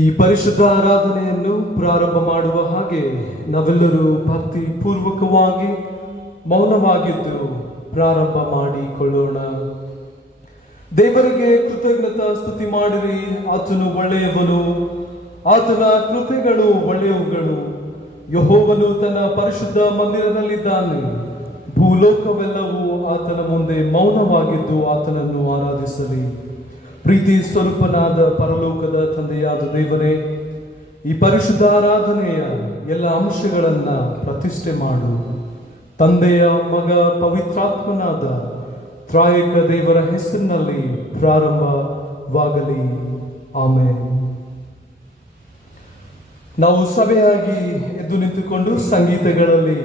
ಈ ಪರಿಶುದ್ಧ ಆರಾಧನೆಯನ್ನು ಪ್ರಾರಂಭ ಮಾಡುವ ಹಾಗೆ ನಾವೆಲ್ಲರೂ ಭಕ್ತಿ ಪೂರ್ವಕವಾಗಿ ಮೌನವಾಗಿದ್ದು ಪ್ರಾರಂಭ ಮಾಡಿಕೊಳ್ಳೋಣ. ದೇವರಿಗೆ ಕೃತಜ್ಞತಾ ಸ್ತುತಿ ಮಾಡಿರಿ, ಆತನು ಒಳ್ಳೆಯವನು, ಆತನ ಕೃತ್ಯಗಳು ಒಳ್ಳೆಯವುಗಳು. ಯೆಹೋವನು ತನ್ನ ಪರಿಶುದ್ಧ ಮಂದಿರದಲ್ಲಿದ್ದಾನೆ, ಭೂಲೋಕವೆಲ್ಲವೂ ಆತನ ಮುಂದೆ ಮೌನವಾಗಿದ್ದು ಆತನನ್ನು ಆರಾಧಿಸಲಿ. ಪ್ರೀತಿ ಸ್ವರೂಪನಾದ ಪರಲೋಕದ ತಂದೆಯಾದ ದೇವರೇ, ಈ ಪರಿಶುದ್ಧ ಆರಾಧನೆಯ ಎಲ್ಲ ಅಂಶಗಳನ್ನ ಪ್ರತಿಷ್ಠೆ ಮಾಡು. ತಂದೆಯ, ಮಗ, ಪವಿತ್ರಾತ್ಮನಾದ ತ್ರಾಯಕ ದೇವರ ಹೆಸರಿನಲ್ಲಿ ಪ್ರಾರಂಭವಾಗಲಿ. ಆಮೆನ್. ನಾವು ಸಭೆಯಾಗಿ ಎದ್ದು ನಿಂತುಕೊಂಡು ಸಂಗೀತಗಳಲ್ಲಿ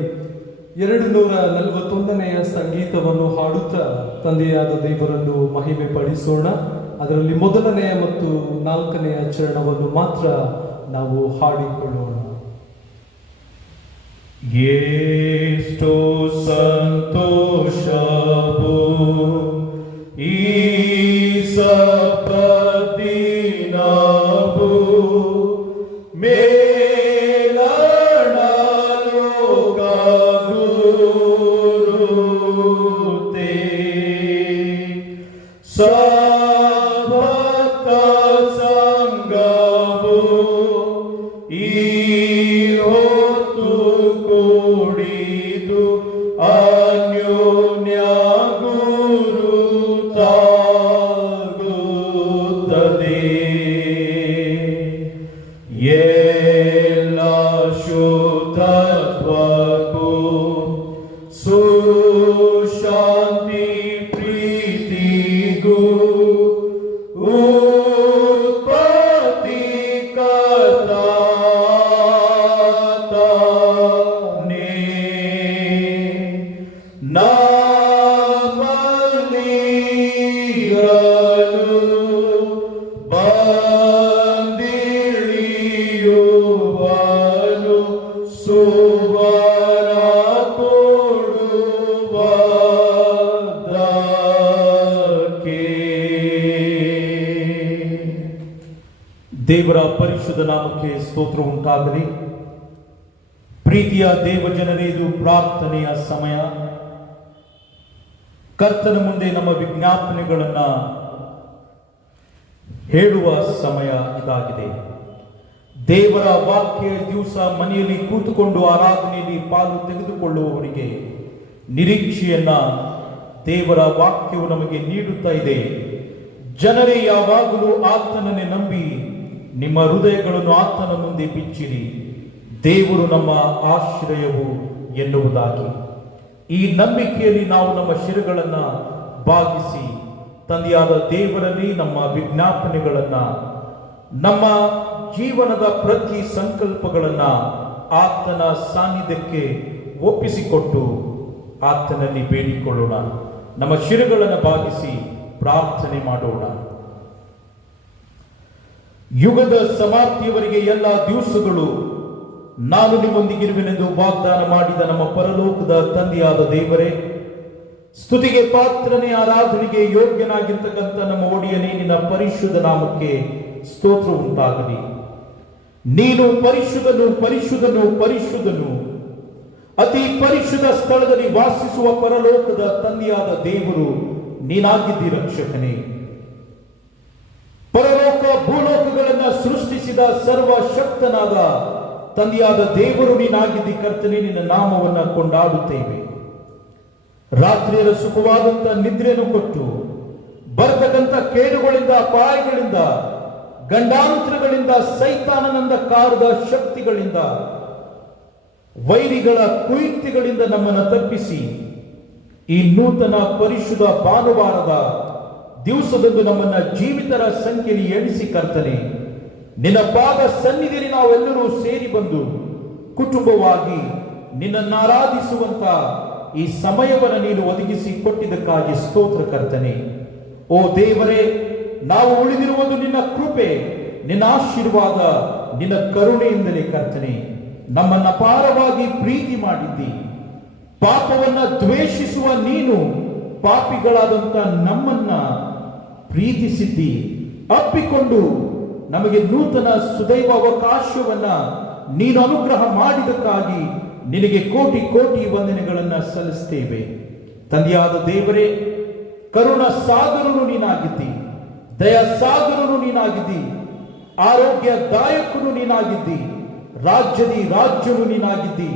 241ನೆಯ ಸಂಗೀತವನ್ನು ಹಾಡುತ್ತಾ ತಂದೆಯಾದ ದೇವರನ್ನು ಮಹಿಮೆ ಪಡಿಸೋಣ. ಅದರಲ್ಲಿ ಮೊದಲನೆಯ ಮತ್ತು 4ನೆಯ ಚರಣವನ್ನು ಮಾತ್ರ ನಾವು ಹಾಡಿಕೊಳ್ಳೋಣ. ಎಷ್ಟು ಸಂತೋಷವು ಈ ಸಪದಿನವು ಮೇಲಣ ಲೋಕಗುರುತೆ ಸಭಕ್ತ ಸಂಗವು ಈ ಹೊತ್ತು ಕೂಡಿದು ಅನ್ಯೋನ್ಯ ಗುರುತಾಗುತ್ತದೆ. ಎಲ್ಲ ಶುದ್ಧತ್ವಕ್ಕೂ ಸುಶಾಂತಿ ಪ್ರೀತಿಗೂ ಉತ್ಪತ್ತಿ ಕರ್ತಾನೇ ನಮ್ಮಲ್ಲಿರಲು ಬಂದಿಳಿಯುವನು, ಸುವರ ಕೊಡುವುದಕ್ಕೆ. ದೇವರ ಪರಿಶುದ್ಧ ನಾಮಕ್ಕೆ ಸ್ತೋತ್ರ ಉಂಟಾಗಲಿ. ಪ್ರೀತಿಯ ದೇವಜನರೇ, ಇದು ಪ್ರಾರ್ಥನೆಯ ಸಮಯ. ಕರ್ತನ ಮುಂದೆ ನಮ್ಮ ವಿಜ್ಞಾಪನೆಗಳನ್ನ ಹೇಳುವ ಸಮಯ ಇದಾಗಿದೆ. ದೇವರ ವಾಕ್ಯ ದಿವಸ ಮನೆಯಲ್ಲಿ ಕೂತುಕೊಂಡು ಆರಾಧನೆಯಲ್ಲಿ ಪಾಲು ತೆಗೆದುಕೊಳ್ಳುವವರಿಗೆ ನಿರೀಕ್ಷೆಯನ್ನ ದೇವರ ವಾಕ್ಯವು ನಮಗೆ ನೀಡುತ್ತಾ ಇದೆ. ಜನರೇ, ಯಾವಾಗಲೂ ಆತನನ್ನೇ ನಂಬಿ ನಿಮ್ಮ ಹೃದಯಗಳನ್ನು ಆತನ ಮುಂದೆ ಬಿಚ್ಚಿರಿ, ದೇವರು ನಮ್ಮ ಆಶ್ರಯವು ಎನ್ನುವುದಾಗಿ. ಈ ನಂಬಿಕೆಯಲ್ಲಿ ನಾವು ನಮ್ಮ ಶಿರಗಳನ್ನ ಬಾಗಿಸಿ ತಂದೆಯಾದ ದೇವರಲ್ಲಿ ನಮ್ಮ ವಿಜ್ಞಾಪನೆಗಳನ್ನ, ನಮ್ಮ ಜೀವನದ ಪ್ರತಿ ಸಂಕಲ್ಪಗಳನ್ನ ಆತನ ಸಾನ್ನಿಧ್ಯಕ್ಕೆ ಒಪ್ಪಿಸಿಕೊಟ್ಟು ಆತನಲ್ಲಿ ಬೇಡಿಕೊಳ್ಳೋಣ. ನಮ್ಮ ಶಿರಗಳನ್ನು ಬಾಗಿಸಿ ಪ್ರಾರ್ಥನೆ ಮಾಡೋಣ. ಯುಗದ ಸಮಾಪ್ತಿಯವರೆಗೆ ಎಲ್ಲ ದಿವಸಗಳು ನಾನು ನಿಮ್ಮೊಂದಿಗಿರುವೆನೆಂದು ವಾಗ್ದಾನ ಮಾಡಿದ ನಮ್ಮ ಪರಲೋಕದ ತಂದೆಯಾದ ದೇವರೇ, ಸ್ತುತಿಗೆ ಪಾತ್ರನೇ, ಆರಾಧನೆಗೆ ಯೋಗ್ಯನಾಗಿರ್ತಕ್ಕಂಥ ನಮ್ಮ ಒಡೆಯನೇ, ನಿನ್ನ ಪರಿಶುದ್ಧ ನಾಮಕ್ಕೆ ಸ್ತೋತ್ರ ಉಂಟಾಗಲಿ. ನೀನು ಪರಿಶುದ್ಧನು, ಪರಿಶುದ್ಧನು, ಪರಿಶುದ್ಧನು. ಅತಿ ಪರಿಶುದ್ಧ ಸ್ಥಳದಲ್ಲಿ ವಾಸಿಸುವ ಪರಲೋಕದ ತಂದೆಯಾದ ದೇವರು ನೀನಾಗಿದ್ದಿ ರಕ್ಷಕನೇ. ಪರಲೋಕ ಭೂಲೋಕಗಳನ್ನ ಸೃಷ್ಟಿಸಿದ ಸರ್ವಶಕ್ತನಾದ ತಂದೆಯಾದ ದೇವರು ನೀನಾಗಿದ್ದಿ ಕರ್ತನೆ. ನಿನ್ನ ನಾಮವನ್ನ ಕೊಂಡಾಡುತ್ತೇವೆ. ರಾತ್ರಿಯ ಸುಖವಾದಂತ ನಿದ್ರೆಯನ್ನು ಕೊಟ್ಟು ಬರ್ತಕ್ಕಂಥ ಕೇಡುಗಳಿಂದ, ಅಪಾಯಗಳಿಂದ, ಗಂಡಾಂತರಗಳಿಂದ, ಸೈತಾನನಿಂದ ಕಾರದ ಶಕ್ತಿಗಳಿಂದ, ವೈರಿಗಳ ಕುಯುಕ್ತಿಗಳಿಂದ ನಮ್ಮನ್ನು ತಪ್ಪಿಸಿ ಈ ನೂತನ ಪರಿಶುದ್ಧ ಭಾನುವಾರದ ದಿವಸದಂದು ನಮ್ಮನ್ನ ಜೀವಿತರ ಸಂಖ್ಯೆಯಲ್ಲಿ ಎಣಿಸಿ ಕರ್ತನೆ, ನಿನ್ನ ಪಾದ ಸನ್ನಿಧಿಯಲ್ಲಿ ನಾವೆಲ್ಲರೂ ಸೇರಿ ಬಂದು ಕುಟುಂಬವಾಗಿ ನಿನ್ನನ್ನು ಆರಾಧಿಸುವಂತ ಈ ಸಮಯವನ್ನು ನೀನು ಒದಗಿಸಿ ಕೊಟ್ಟಿದ್ದಕ್ಕಾಗಿ ಸ್ತೋತ್ರ ಕರ್ತನೆ. ಓ ದೇವರೇ, ನಾವು ಉಳಿದಿರುವುದು ನಿನ್ನ ಕೃಪೆ, ನಿನ್ನ ಆಶೀರ್ವಾದ, ನಿನ್ನ ಕರುಣೆಯಿಂದಲೇ ಕರ್ತನೆ. ನಮ್ಮನ್ನ ಅಪಾರವಾಗಿ ಪ್ರೀತಿ ಮಾಡಿದ್ದಿ. ಪಾಪವನ್ನ ದ್ವೇಷಿಸುವ ನೀನು ಪಾಪಿಗಳಾದಂತ ನಮ್ಮನ್ನ ಪ್ರೀತಿಸಿದ್ದಿ. ಅಪ್ಪಿಕೊಂಡು ನಮಗೆ ನೂತನ ಸುದೈವ ಅವಕಾಶವನ್ನ ನೀನು ಅನುಗ್ರಹ ಮಾಡಿದಕ್ಕಾಗಿ ನಿನಗೆ ಕೋಟಿ ಕೋಟಿ ವಂದನೆಗಳನ್ನ ಸಲ್ಲಿಸ್ತೇವೆ. ತಂದೆಯಾದ ದೇವರೇ, ಕರುಣ ಸಾಗರನು ನೀನಾಗಿದ್ದಿ, ದಯಾ ಸಾಗರನು ನೀನಾಗಿದ್ದಿ, ಆರೋಗ್ಯದಾಯಕನು ನೀನಾಗಿದ್ದಿ, ರಾಜ್ಯನು ನೀನಾಗಿದ್ದಿ.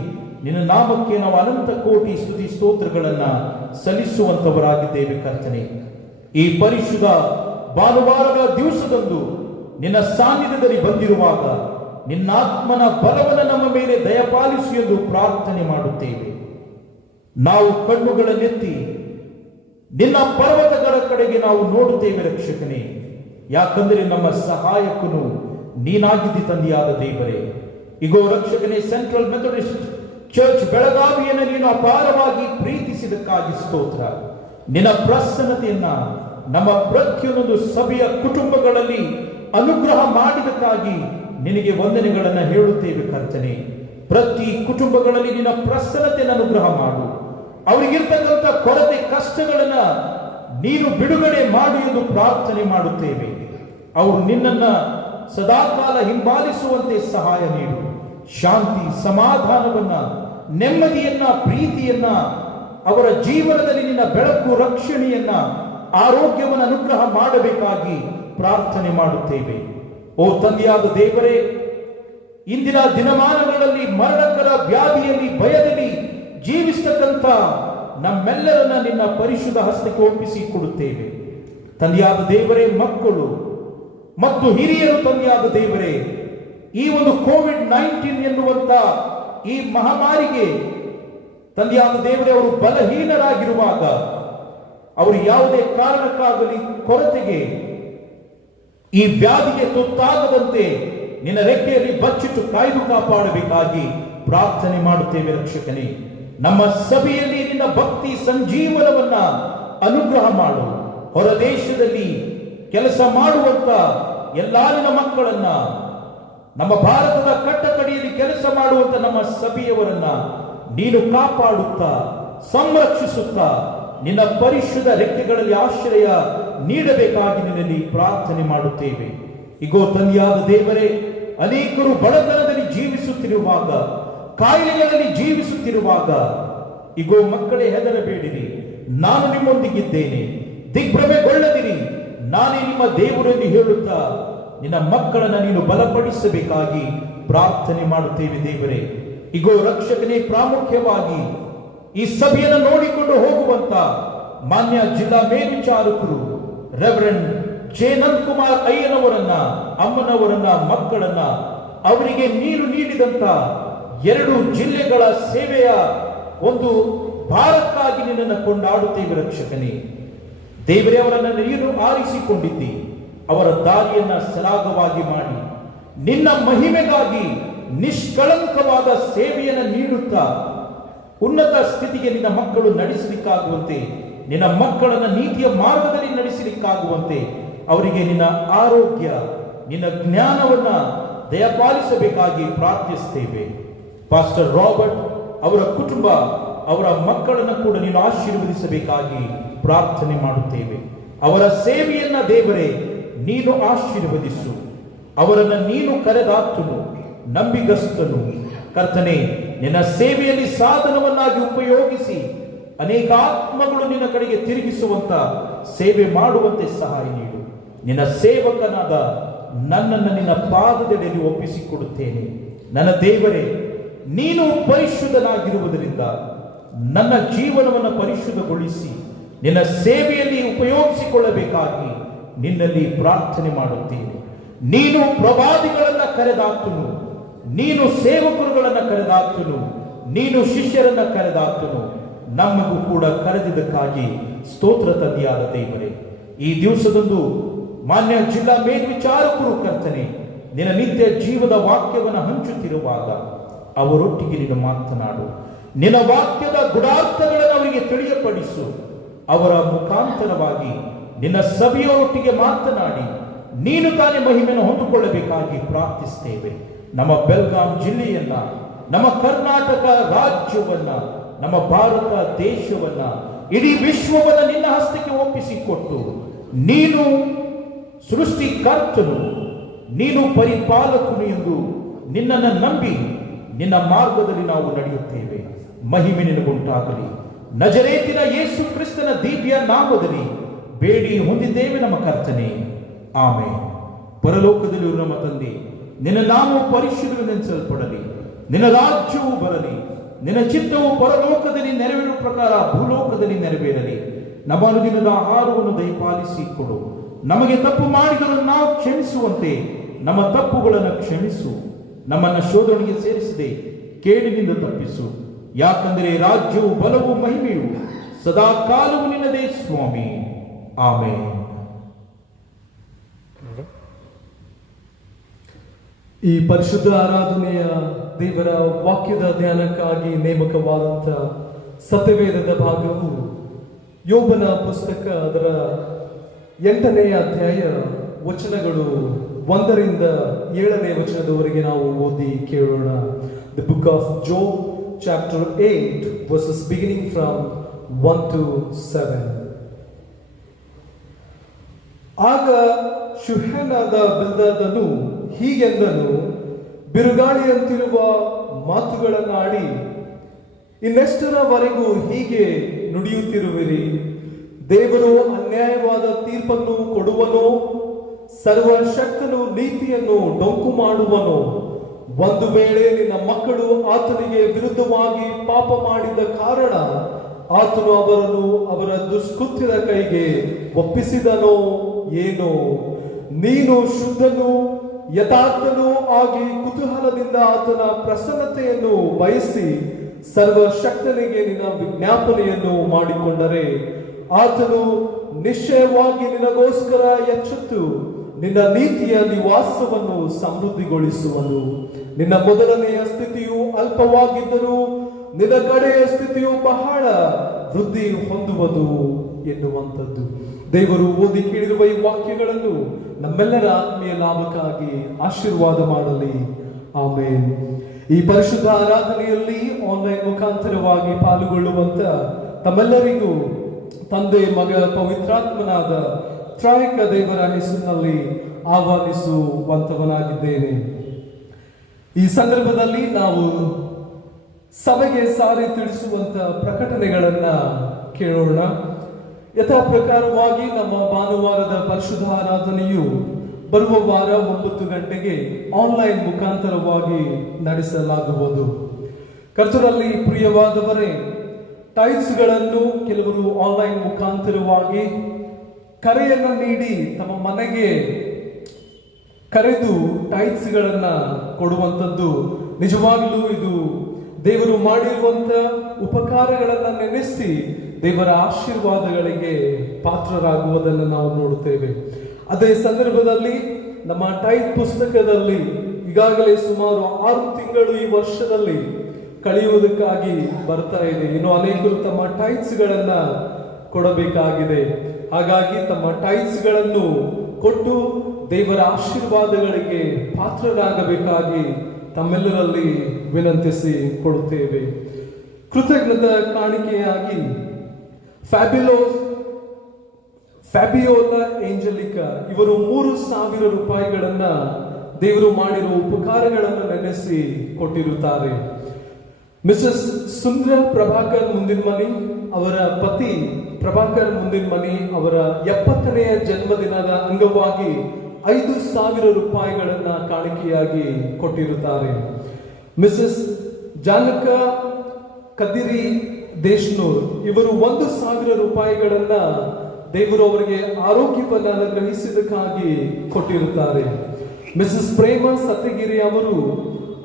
ನಿನ್ನ ನಾಮಕ್ಕೆ ನಾವು ಅನಂತ ಕೋಟಿ ಸ್ತುತಿ ಸ್ತೋತ್ರಗಳನ್ನ ಸಲ್ಲಿಸುವಂತವರಾಗಿದ್ದೇವೆ ಕರ್ತನೆ. ಈ ಪರಿಶುದ್ಧ ಭಾನುವಾರದ ದಿವಸದಂದು ನಿನ್ನ ಸಾನ್ನಿಧ್ಯದಲ್ಲಿ ಬಂದಿರುವಾಗ ನಿನ್ನ ಆತ್ಮನ ಬಲವನ್ನು ನಮ್ಮ ಮೇಲೆ ದಯಪಾಲಿಸು ಎಂದು ಪ್ರಾರ್ಥನೆ ಮಾಡುತ್ತೇವೆ. ನಾವು ಕಣ್ಣುಗಳನ್ನೆತ್ತಿ ನಿನ್ನ ಪರ್ವತಗಳ ಕಡೆಗೆ ನಾವು ನೋಡುತ್ತೇವೆ ರಕ್ಷಕನೇ, ಯಾಕಂದರೆ ನಮ್ಮ ಸಹಾಯಕನು ನೀನಾಗಿದ್ದಿ ತಂದೆಯಾದ ದೇವರೇ. ಇಗೋ ರಕ್ಷಕನೇ, ಸೆಂಟ್ರಲ್ ಮೆಥಡಿಸ್ಟ್ ಚರ್ಚ್ ಬೆಳಗಾವಿಯನ್ನು ನೀನು ಅಪಾರವಾಗಿ ಪ್ರೀತಿಸಿದಕ್ಕಾಗಿ ಸ್ತೋತ್ರ. ನಿನ್ನ ಪ್ರಸನ್ನತೆಯನ್ನ ನಮ್ಮ ಪ್ರತಿಯೊಂದು ಸಭೆಯ ಕುಟುಂಬಗಳಲ್ಲಿ ಅನುಗ್ರಹ ಮಾಡಿದಕ್ಕಾಗಿ ನಿನಗೆ ವಂದನೆಗಳನ್ನು ಹೇಳುತ್ತೇವೆ ಕರ್ತನೆ. ಪ್ರತಿ ಕುಟುಂಬಗಳಲ್ಲಿ ನಿನ್ನ ಪ್ರಸನ್ನತೆಯನ್ನು ಅನುಗ್ರಹ ಮಾಡು. ಅವರಿಗಿರ್ತಕ್ಕಂಥ ಕೊರತೆ ಕಷ್ಟಗಳನ್ನ ನೀನು ಬಿಡುಗಡೆ ಮಾಡು ಎಂದು ಪ್ರಾರ್ಥನೆ ಮಾಡುತ್ತೇವೆ. ಅವರು ನಿನ್ನನ್ನ ಸದಾಕಾಲ ಹಿಂಬಾಲಿಸುವಂತೆ ಸಹಾಯ ನೀಡು. ಶಾಂತಿ, ಸಮಾಧಾನವನ್ನ, ನೆಮ್ಮದಿಯನ್ನ, ಪ್ರೀತಿಯನ್ನ ಅವರ ಜೀವನದಲ್ಲಿ ನಿನ್ನ ಬೆಳಕು, ರಕ್ಷಣೆಯನ್ನ, ಆರೋಗ್ಯವನ್ನು ಅನುಗ್ರಹ ಮಾಡಬೇಕಾಗಿ ಪ್ರಾರ್ಥನೆ ಮಾಡುತ್ತೇವೆ. ಓ ತಂದೆಯಾದ ದೇವರೇ, ಇಂದಿನ ದಿನಮಾನಗಳಲ್ಲಿ ಮರಣಕರ ವ್ಯಾಧಿಯಲ್ಲಿ, ಭಯದಲ್ಲಿ ಜೀವಿಸತಕ್ಕಂಥ ನಮ್ಮೆಲ್ಲರನ್ನ ನಿನ್ನ ಪರಿಶುದ್ಧ ಹಸ್ತಕ್ಕೆ ಒಪ್ಪಿಸಿ ಕೊಡುತ್ತೇವೆ ತಂದೆಯಾದ ದೇವರೇ. ಮಕ್ಕಳು ಮತ್ತು ಹಿರಿಯರು ತಂದೆಯಾದ ದೇವರೇ, ಈ ಒಂದು ಕೋವಿಡ್-19 ಎನ್ನುವಂತ ಈ ಮಹಾಮಾರಿಗೆ ತಂದೆಯಾದ ದೇವರೇ, ಅವರು ಬಲಹೀನರಾಗಿರುವಾಗ ಅವರು ಯಾವುದೇ ಕಾರಣಕ್ಕಾಗಲಿ ಕೊರತೆಗೆ ಈ ವ್ಯಾಧಿಗೆ ತುತ್ತಾಗದಂತೆ ನಿನ್ನ ರೆಕ್ಕೆಯಲ್ಲಿ ಬಚ್ಚಿಟ್ಟು ಕಾಯ್ದು ಕಾಪಾಡಬೇಕಾಗಿ ಪ್ರಾರ್ಥನೆ ಮಾಡುತ್ತೇವೆ ರಕ್ಷಕನೇ. ನಮ್ಮ ಸಭೆಯಲ್ಲಿ ನಿನ್ನ ಭಕ್ತಿ ಸಂಜೀವನವನ್ನ ಅನುಗ್ರಹ ಮಾಡು. ಹೊರ ದೇಶದಲ್ಲಿ ಕೆಲಸ ಮಾಡುವಂತ ಎಲ್ಲಾ ನಿನ್ನ ಮಕ್ಕಳನ್ನ, ನಮ್ಮ ಭಾರತದ ಕಟ್ಟಕಡೆಯಲ್ಲಿ ಕೆಲಸ ಮಾಡುವಂತ ನಮ್ಮ ಸಭೆಯವರನ್ನ ನೀನು ಕಾಪಾಡುತ್ತಾ, ಸಂರಕ್ಷಿಸುತ್ತಾ, ನಿನ್ನ ಪರಿಶುದ್ಧ ರೆಕ್ಕೆಗಳಲ್ಲಿ ಆಶ್ರಯ ನೀಡಬೇಕಾಗಿ ನಿನ್ನಲ್ಲಿ ಪ್ರಾರ್ಥನೆ ಮಾಡುತ್ತೇವೆ. ಇಗೋ ತಂದೆಯಾದ ದೇವರೇ, ಅನೇಕರು ಬಡತನದಲ್ಲಿ ಜೀವಿಸುತ್ತಿರುವಾಗ, ಕಾಯಿಲೆಗಳಲ್ಲಿ ಜೀವಿಸುತ್ತಿರುವಾಗ, ಇಗೋ ಮಕ್ಕಳೇ, ಹೆದರಬೇಡಿರಿ, ನಾನು ನಿಮ್ಮೊಂದಿಗಿದ್ದೇನೆ, ದಿಗ್ಭ್ರಮೆಗೊಳ್ಳದಿರಿ, ನಾನೇ ನಿಮ್ಮ ದೇವರು ಎಂದು ಹೇಳುತ್ತಾ ನಿನ್ನ ಮಕ್ಕಳನ್ನ ನೀನು ಬಲಪಡಿಸಬೇಕಾಗಿ ಪ್ರಾರ್ಥನೆ ಮಾಡುತ್ತೇವೆ ದೇವರೇ. ಇಗೋ ರಕ್ಷಕನೇ, ಪ್ರಾಮುಖ್ಯವಾಗಿ ಈ ಸಭೆಯನ್ನು ನೋಡಿಕೊಂಡು ಹೋಗುವಂತ ಮಾನ್ಯ ಜಿಲ್ಲಾ ಮೇಲ್ವಿಚಾರಕರು ರೆವರೆಂಡ್ ಜೇನಂದ್ ಕುಮಾರ್ ಅಯ್ಯನವರನ್ನ, ಅಮ್ಮನವರನ್ನ, ಮಕ್ಕಳನ್ನ, ಅವರಿಗೆ ನೀನು ನೀಡಿದಂತ 2 ಜಿಲ್ಲೆಗಳ ಸೇವೆಯ ಒಂದು ಭಾರಕ್ಕಾಗಿ ನಿನ್ನನ್ನು ಕೊಂಡಾಡುತ್ತೇವೆ ರಕ್ಷಕನೇ. ದೇವರೇ, ಅವರನ್ನು ನೀನು ಆರಿಸಿಕೊಂಡಿದ್ದಿ. ಅವರ ದಾರಿಯನ್ನ ಸರಾಗವಾಗಿ ಮಾಡಿ ನಿನ್ನ ಮಹಿಮೆಗಾಗಿ ನಿಷ್ಕಳಂಕವಾದ ಸೇವೆಯನ್ನು ನೀಡುತ್ತಾ ಉನ್ನತ ಸ್ಥಿತಿಗೆ ನಿನ್ನ ಮಕ್ಕಳು ನಡೆಸಲಿಕ್ಕಾಗುವಂತೆ, ನಿನ್ನ ಮಕ್ಕಳನ್ನ ನೀತಿಯ ಮಾರ್ಗದಲ್ಲಿ ನಡೆಸಲಿಕ್ಕಾಗುವಂತೆ ಅವರಿಗೆ ನಿನ್ನ ಆರೋಗ್ಯ, ನಿನ್ನ ಜ್ಞಾನವನ್ನ ದಯಪಾಲಿಸಬೇಕಾಗಿ ಪ್ರಾರ್ಥಿಸ್ತೇವೆ. ಪಾಸ್ಟರ್ ರಾಬರ್ಟ್ ಅವರ ಕುಟುಂಬ, ಅವರ ಮಕ್ಕಳನ್ನು ಕೂಡ ನೀನು ಆಶೀರ್ವದಿಸಬೇಕಾಗಿ ಪ್ರಾರ್ಥನೆ ಮಾಡುತ್ತೇವೆ. ಅವರ ಸೇವೆಯನ್ನ ದೇವರೇ ನೀನು ಆಶೀರ್ವದಿಸು. ಅವರನ್ನು ನೀನು ಕರೆದಾತನು, ನಂಬಿಗಸ್ತನು ಕರ್ತನೆ. ನಿನ್ನ ಸೇವೆಯಲ್ಲಿ ಸಾಧನವನ್ನಾಗಿ ಉಪಯೋಗಿಸಿ ಅನೇಕ ಆತ್ಮಗಳು ನಿನ್ನ ಕಡೆಗೆ ತಿರುಗಿಸುವಂತ ಸೇವೆ ಮಾಡುವಂತೆ ಸಹಾಯ ನೀಡು. ನಿನ್ನ ಸೇವಕನಾದ ನನ್ನನ್ನು ನಿನ್ನ ಪಾದದೆಡೆಯಲ್ಲಿ ಒಪ್ಪಿಸಿಕೊಡುತ್ತೇನೆ. ನನ್ನ ದೇವರೇ, ನೀನು ಪರಿಶುದ್ಧನಾಗಿರುವುದರಿಂದ ನನ್ನ ಜೀವನವನ್ನು ಪರಿಶುದ್ಧಗೊಳಿಸಿ ನಿನ್ನ ಸೇವೆಯಲ್ಲಿ ಉಪಯೋಗಿಸಿಕೊಳ್ಳಬೇಕಾಗಿ ನಿನ್ನಲ್ಲಿ ಪ್ರಾರ್ಥನೆ ಮಾಡುತ್ತೇನೆ. ನೀನು ಪ್ರವಾದಿಗಳನ್ನ ಕರೆದಾತನು, ನೀನು ಸೇವಕರುಗಳನ್ನ ಕರೆದಾತನು, ನೀನು ಶಿಷ್ಯರನ್ನ ಕರೆದಾತನು, ನಮಗೂ ಕೂಡ ಕರೆದಿದ್ದಕ್ಕಾಗಿ ಸ್ತೋತ್ರ ತಂದೆಯಾದ ದೇವರೇ. ಈ ದಿವಸದಂದು ಮಾನ್ಯ ಜಿಲ್ಲಾ ಮೇಲ್ವಿಚಾರಕರು ಕರ್ತನೆ ನಿನ್ನ ನಿತ್ಯ ಜೀವದ ವಾಕ್ಯವನ್ನು ಹಂಚುತ್ತಿರುವಾಗ ಅವರೊಟ್ಟಿಗೆ ನೀನು ಮಾತನಾಡು. ನಿನ್ನ ವಾಕ್ಯದ ಗುಡಾರ್ಥಗಳನ್ನು ಅವರಿಗೆ ತಿಳಿಯಪಡಿಸು. ಅವರ ಮುಖಾಂತರವಾಗಿ ನಿನ್ನ ಸಭೆಯವರೊಟ್ಟಿಗೆ ಮಾತನಾಡಿ ನೀನು ತಾನೇ ಮಹಿಮೆಯನ್ನು ಹೊಂದಿಕೊಳ್ಳಬೇಕಾಗಿ ಪ್ರಾರ್ಥಿಸ್ತೇವೆ. ನಮ್ಮ ಬೆಳಗಾಂ ಜಿಲ್ಲೆಯನ್ನ, ನಮ್ಮ ಕರ್ನಾಟಕ ರಾಜ್ಯವನ್ನ, ನಮ್ಮ ಭಾರತ ದೇಶವನ್ನ, ಇಡೀ ವಿಶ್ವವನ್ನ ನಿನ್ನ ಹಸ್ತಕ್ಕೆ ಒಪ್ಪಿಸಿಕೊಟ್ಟು ನೀನು ಸೃಷ್ಟಿಕರ್ತನು, ನೀನು ಪರಿಪಾಲಕನು ಎಂದು ನಿನ್ನನ್ನು ನಂಬಿ ನಿನ್ನ ಮಾರ್ಗದಲ್ಲಿ ನಾವು ನಡೆಯುತ್ತೇವೆ. ಮಹಿಮೆ ನಿನಗುಂಟಾಗಲಿ. ನಜರೇತಿನ ಯೇಸು ಕ್ರಿಸ್ತನ ದಿವ್ಯ ನಾಮದಲ್ಲಿ ಬೇಡಿ ಹೊಂದಿದ್ದೇವೆ ನಮ್ಮ ಕರ್ತನೆ, ಆಮೆನ್. ಪರಲೋಕದಲ್ಲಿರುವ ನಮ್ಮ ತಂದೆ, ನಿನ್ನ ನಾಮವು ಪರಿಶುದ್ಧವೆಂದೆನಿಸಲ್ಪಡಲಿ. ನಿನ್ನ ರಾಜ್ಯವು ಬರಲಿ. ನಿನ್ನ ಚಿತ್ತವು ಪರಲೋಕದಲ್ಲಿ ನೆರವೇರುವ ಪ್ರಕಾರ ಭೂಲೋಕದಲ್ಲಿ ನೆರವೇರಲಿ. ನಮ್ಮ ಅನುದಿನದ ಆಹಾರವನ್ನು ದಯಪಾಲಿಸಿ ಕೊಡು. ನಮಗೆ ತಪ್ಪು ಮಾಡಿದರೂ ನಾವು ಕ್ಷಮಿಸುವಂತೆ ನಮ್ಮ ತಪ್ಪುಗಳನ್ನು ಕ್ಷಮಿಸು. ನಮ್ಮನ್ನು ಶೋಧನೆಗೆ ಸೇರಿಸದೆ ಕೇಡಿನಿಂದ ತಪ್ಪಿಸು. ಯಾಕಂದರೆ ರಾಜ್ಯವು, ಬಲವು, ಮಹಿಮೆಯು ಸದಾ ಕಾಲವು ನಿನ್ನದೇ ಸ್ವಾಮಿ, ಆಮೆನ್. ಈ ಪರಿಶುದ್ಧ ಆರಾಧನೆಯ ದೇವರ ವಾಕ್ಯದ ಧ್ಯಾನಕ್ಕಾಗಿ ನೇಮಕವಾದಂಥ ಸತ್ಯವೇದದ ಭಾಗವು ಯೋಬನ ಪುಸ್ತಕ, ಅದರ 8ನೇ ಅಧ್ಯಾಯ ವಚನಗಳು 1ರಿಂದ 7ನೇ ವಚನದವರೆಗೆ ನಾವು ಓದಿ ಕೇಳೋಣ. The book of Job, chapter 8, verses beginning from 1 to 7. ಆಗ ಶುಹ್ಯನಾದ ಬಿಲ್ದಾದನು ಹೀಗೆಂದನು, ಬಿರುಗಾಳಿಯಂತಿರುವ ಮಾತುಗಳನ್ನಾಡಿ ಇನ್ನೆಷ್ಟರವರೆಗೂ ಹೀಗೆ ನುಡಿಯುತ್ತಿರುವಿರಿ? ದೇವರು ಅನ್ಯಾಯವಾದ ತೀರ್ಪನ್ನು ಕೊಡುವನೋ? ಸರ್ವಶಕ್ತನು ನೀತಿಯನ್ನು ಡೊಂಕು ಮಾಡುವನೋ? ಒಂದು ವೇಳೆ ನಿನ್ನ ಮಕ್ಕಳು ಆತನಿಗೆ ವಿರುದ್ಧವಾಗಿ ಪಾಪ ಮಾಡಿದ ಕಾರಣ ಆತನು ಅವರನ್ನು ಅವರ ದುಷ್ಕೃತ್ಯದ ಕೈಗೆ ಒಪ್ಪಿಸಿದನೋ ಏನೋ? ನೀನು ಶುದ್ಧನು ಯಥಾರ್ಥನೂ ಆಗಿ ಕುತೂಹಲದಿಂದ ಆತನ ಪ್ರಸನ್ನತೆಯನ್ನು ಬಯಸಿ ಸರ್ವಶಕ್ತನಿಗೆ ನಿನ್ನ ವಿಜ್ಞಾಪನೆಯನ್ನು ಮಾಡಿಕೊಂಡರೆ ಆತನು ನಿಶ್ಚಯವಾಗಿ ನಿನಗೋಸ್ಕರ ಎಚ್ಚೆತ್ತು ನಿನ್ನ ನೀತಿಯ ನಿವಾಸವನ್ನು ಸಮೃದ್ಧಿಗೊಳಿಸುವನು. ನಿನ್ನ ಮೊದಲನೆಯ ಸ್ಥಿತಿಯು ಅಲ್ಪವಾಗಿದ್ದರೂ ನಿನ್ನ ಕಡೆಯ ಸ್ಥಿತಿಯು ಬಹಳ ವೃದ್ಧಿ ಹೊಂದುವುದು ಎನ್ನುವಂಥದ್ದು. ದೇವರು ಓದಿ ಕೇಳಿರುವ ಈ ವಾಕ್ಯಗಳನ್ನು ನಮ್ಮೆಲ್ಲರ ಆತ್ಮೀಯ ಲಾಭಕ್ಕಾಗಿ ಆಶೀರ್ವಾದ ಮಾಡಲಿ, ಆಮೇನ್. ಈ ಪರಿಶುದ್ಧ ಆರಾಧನೆಯಲ್ಲಿ ಆನ್ಲೈನ್ ಮುಖಾಂತರವಾಗಿ ಪಾಲ್ಗೊಳ್ಳುವಂತ ತಮ್ಮೆಲ್ಲರಿಗೂ ತಂದೆ, ಮಗ, ಪವಿತ್ರಾತ್ಮನಾದ ತ್ರಾಯಕ ದೇವರ ಹೆಸರಿನಲ್ಲಿ ಆಹ್ವಾನಿಸುವಂತವನಾಗಿದ್ದೇನೆ. ಈ ಸಂದರ್ಭದಲ್ಲಿ ನಾವು ಸಭೆಗೆ ಸಾರಿ ತಿಳಿಸುವಂತ ಪ್ರಕಟಣೆಗಳನ್ನ ಕೇಳೋಣ. ಯಥಾ ಪ್ರಕಾರವಾಗಿ ನಮ್ಮ ಭಾನುವಾರದ ಪರಿಶುದ್ಧ ಆರಾಧನೆಯು ಬರುವ ವಾರ 9 ಗಂಟೆಗೆ ಆನ್ಲೈನ್ ಮುಖಾಂತರವಾಗಿ ನಡೆಸಲಾಗುವುದು. ಕರ್ತನಲ್ಲಿ ಪ್ರಿಯವಾದವರೇ, ಟೈಲ್ಸ್ಗಳನ್ನು ಕೆಲವರು ಆನ್ಲೈನ್ ಮುಖಾಂತರವಾಗಿ ಕರೆಯನ್ನು ನೀಡಿ ತಮ್ಮ ಮನೆಗೆ ಕರೆದು ಟೈಲ್ಸ್ಗಳನ್ನ ಕೊಡುವಂಥದ್ದು ನಿಜವಾಗ್ಲೂ ಇದು ದೇವರು ಮಾಡಿರುವಂತ ಉಪಕಾರಗಳನ್ನು ನೆನೆಸಿ ದೇವರ ಆಶೀರ್ವಾದಗಳಿಗೆ ಪಾತ್ರರಾಗುವುದನ್ನು ನಾವು ನೋಡುತ್ತೇವೆ. ಅದೇ ಸಂದರ್ಭದಲ್ಲಿ ನಮ್ಮ ಟೈಪ್ ಪುಸ್ತಕದಲ್ಲಿ ಈಗಾಗಲೇ ಸುಮಾರು 6 ತಿಂಗಳು ಈ ವರ್ಷದಲ್ಲಿ ಕಳೆಯುವುದಕ್ಕಾಗಿ ಬರ್ತಾ ಇದೆ. ಇನ್ನು ಅನೇಕರು ತಮ್ಮ ಟೈಲ್ಸ್ಗಳನ್ನ ಕೊಡಬೇಕಾಗಿದೆ. ಹಾಗಾಗಿ ತಮ್ಮ ಟೈಲ್ಸ್ಗಳನ್ನು ಕೊಟ್ಟು ದೇವರ ಆಶೀರ್ವಾದಗಳಿಗೆ ಪಾತ್ರರಾಗಬೇಕಾಗಿ ತಮ್ಮೆಲ್ಲರಲ್ಲಿ ವಿನಂತಿಸಿ ಕೊಡುತ್ತೇವೆ. ಕೃತಜ್ಞತಾ ಕಾಣಿಕೆಯಾಗಿ ಫ್ಯಾಬಿಯೋಲಾ ಏಂಜಲಿಕಾ ಇವರು 3,000 ರೂಪಾಯಿಗಳನ್ನ ದೇವರು ಮಾಡಿರುವ ಉಪಕಾರಗಳನ್ನು ನೆನೆಸಿ ಕೊಟ್ಟಿರುತ್ತಾರೆ. ಮಿಸಸ್ ಸುಂದರ ಪ್ರಭಾಕರ್ ಮುಂದಿನಮನಿ ಅವರ ಪತಿ ಪ್ರಭಾಕರ್ ಮುಂದಿನಮನಿ ಅವರ 70ನೇ ಜನ್ಮದಿನದ ಅಂಗವಾಗಿ 5,000 ರೂಪಾಯಿಗಳನ್ನ ಕಾಣಿಕೆಯಾಗಿ ಕೊಟ್ಟಿರುತ್ತಾರೆ. ಮಿಸಸ್ ಜಾನಕ ಕದಿರಿ ದೇಶ್ನೂರ್ ಇವರು 1,000 ರೂಪಾಯಿಗಳನ್ನ ದೇವರು ಅವರಿಗೆ ಆರೋಗ್ಯವನ್ನ ಅನುಗ್ರಹಿಸಿದಕ್ಕಾಗಿ ಕೊಟ್ಟಿರುತ್ತಾರೆ. ಮಿಸಸ್ ಪ್ರೇಮ ಸತ್ಯಗಿರಿ ಅವರು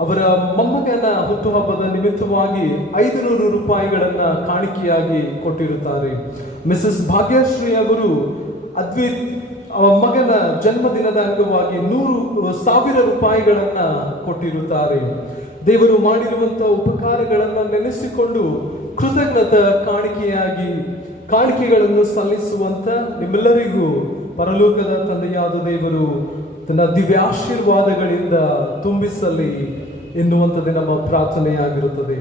ಅವರ ಮೊಮ್ಮಗನ ಹುಟ್ಟುಹಬ್ಬದ ನಿಮಿತ್ತವಾಗಿ 500 ರೂಪಾಯಿಗಳನ್ನ ಕಾಣಿಕೆಯಾಗಿ ಕೊಟ್ಟಿರುತ್ತಾರೆ. ಮಿಸಸ್ ಭಾಗ್ಯಶ್ರೀ ಅವರು ಅದ್ವಿತ್ ಮಗನ ಜನ್ಮದಿನದ ಅಂಗವಾಗಿ 100,000 ರೂಪಾಯಿಗಳನ್ನ ಕೊಟ್ಟಿರುತ್ತಾರೆ. ದೇವರು ಮಾಡಿರುವಂತಹ ಉಪಕಾರಗಳನ್ನು ನೆನೆಸಿಕೊಂಡು ಕೃತಜ್ಞತಾ ಕಾಣಿಕೆಗಳನ್ನು ಸಲ್ಲಿಸುವಂತ ನಿಮ್ಮೆಲ್ಲರಿಗೂ ಪರಲೋಕದ ತಂದೆಯಾದ ದೇವರು ತನ್ನ ದಿವ್ಯ ಆಶೀರ್ವಾದಗಳಿಂದ ತುಂಬಿಸಲಿ ಎನ್ನುವಂಥದ್ದೇ ನಮ್ಮ ಪ್ರಾರ್ಥನೆಯಾಗಿರುತ್ತದೆ.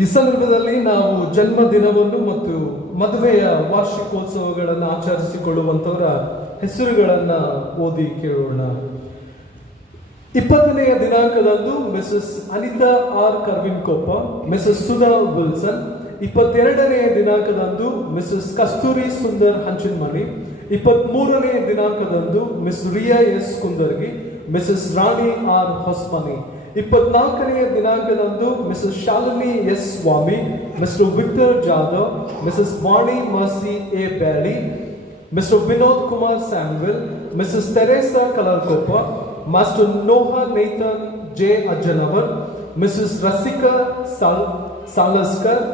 ಈ ಸಂದರ್ಭದಲ್ಲಿ ನಾವು ಜನ್ಮದಿನವನ್ನು ಮತ್ತು ಮದುವೆಯ ವಾರ್ಷಿಕೋತ್ಸವಗಳನ್ನು ಆಚರಿಸಿಕೊಳ್ಳುವಂತವರ ಹೆಸರುಗಳನ್ನ ಓದಿ ಕೇಳೋಣ. 20ನೇ ದಿನಾಂಕದಂದು Mrs Anita R Karvinkoppa, Mrs Sudha Wilson. 22ನೇ ದಿನಾಂಕದಂದು ಮಿಸಸ್ ಕಸ್ತೂರಿ ಸುಂದರ್ ಹಂಚಿನಮನಿ. 23ನೇ ದಿನಾಂಕದಂದು Miss Riya S Kundargi, Mrs Rani R Hosmani. 24ನೇ ದಿನಾಂಕದಂದು Mrs Shalini S Swami, Mr Victor Jadhav, Mrs Vani Mercy A ಬ್ಯಾಡಿ, Mr Vinod Kumar Samuel, Mrs Teresa Kalarkoppa, Master Noah Nathan J Ajjanavar, Mrs Rasika Salaskar,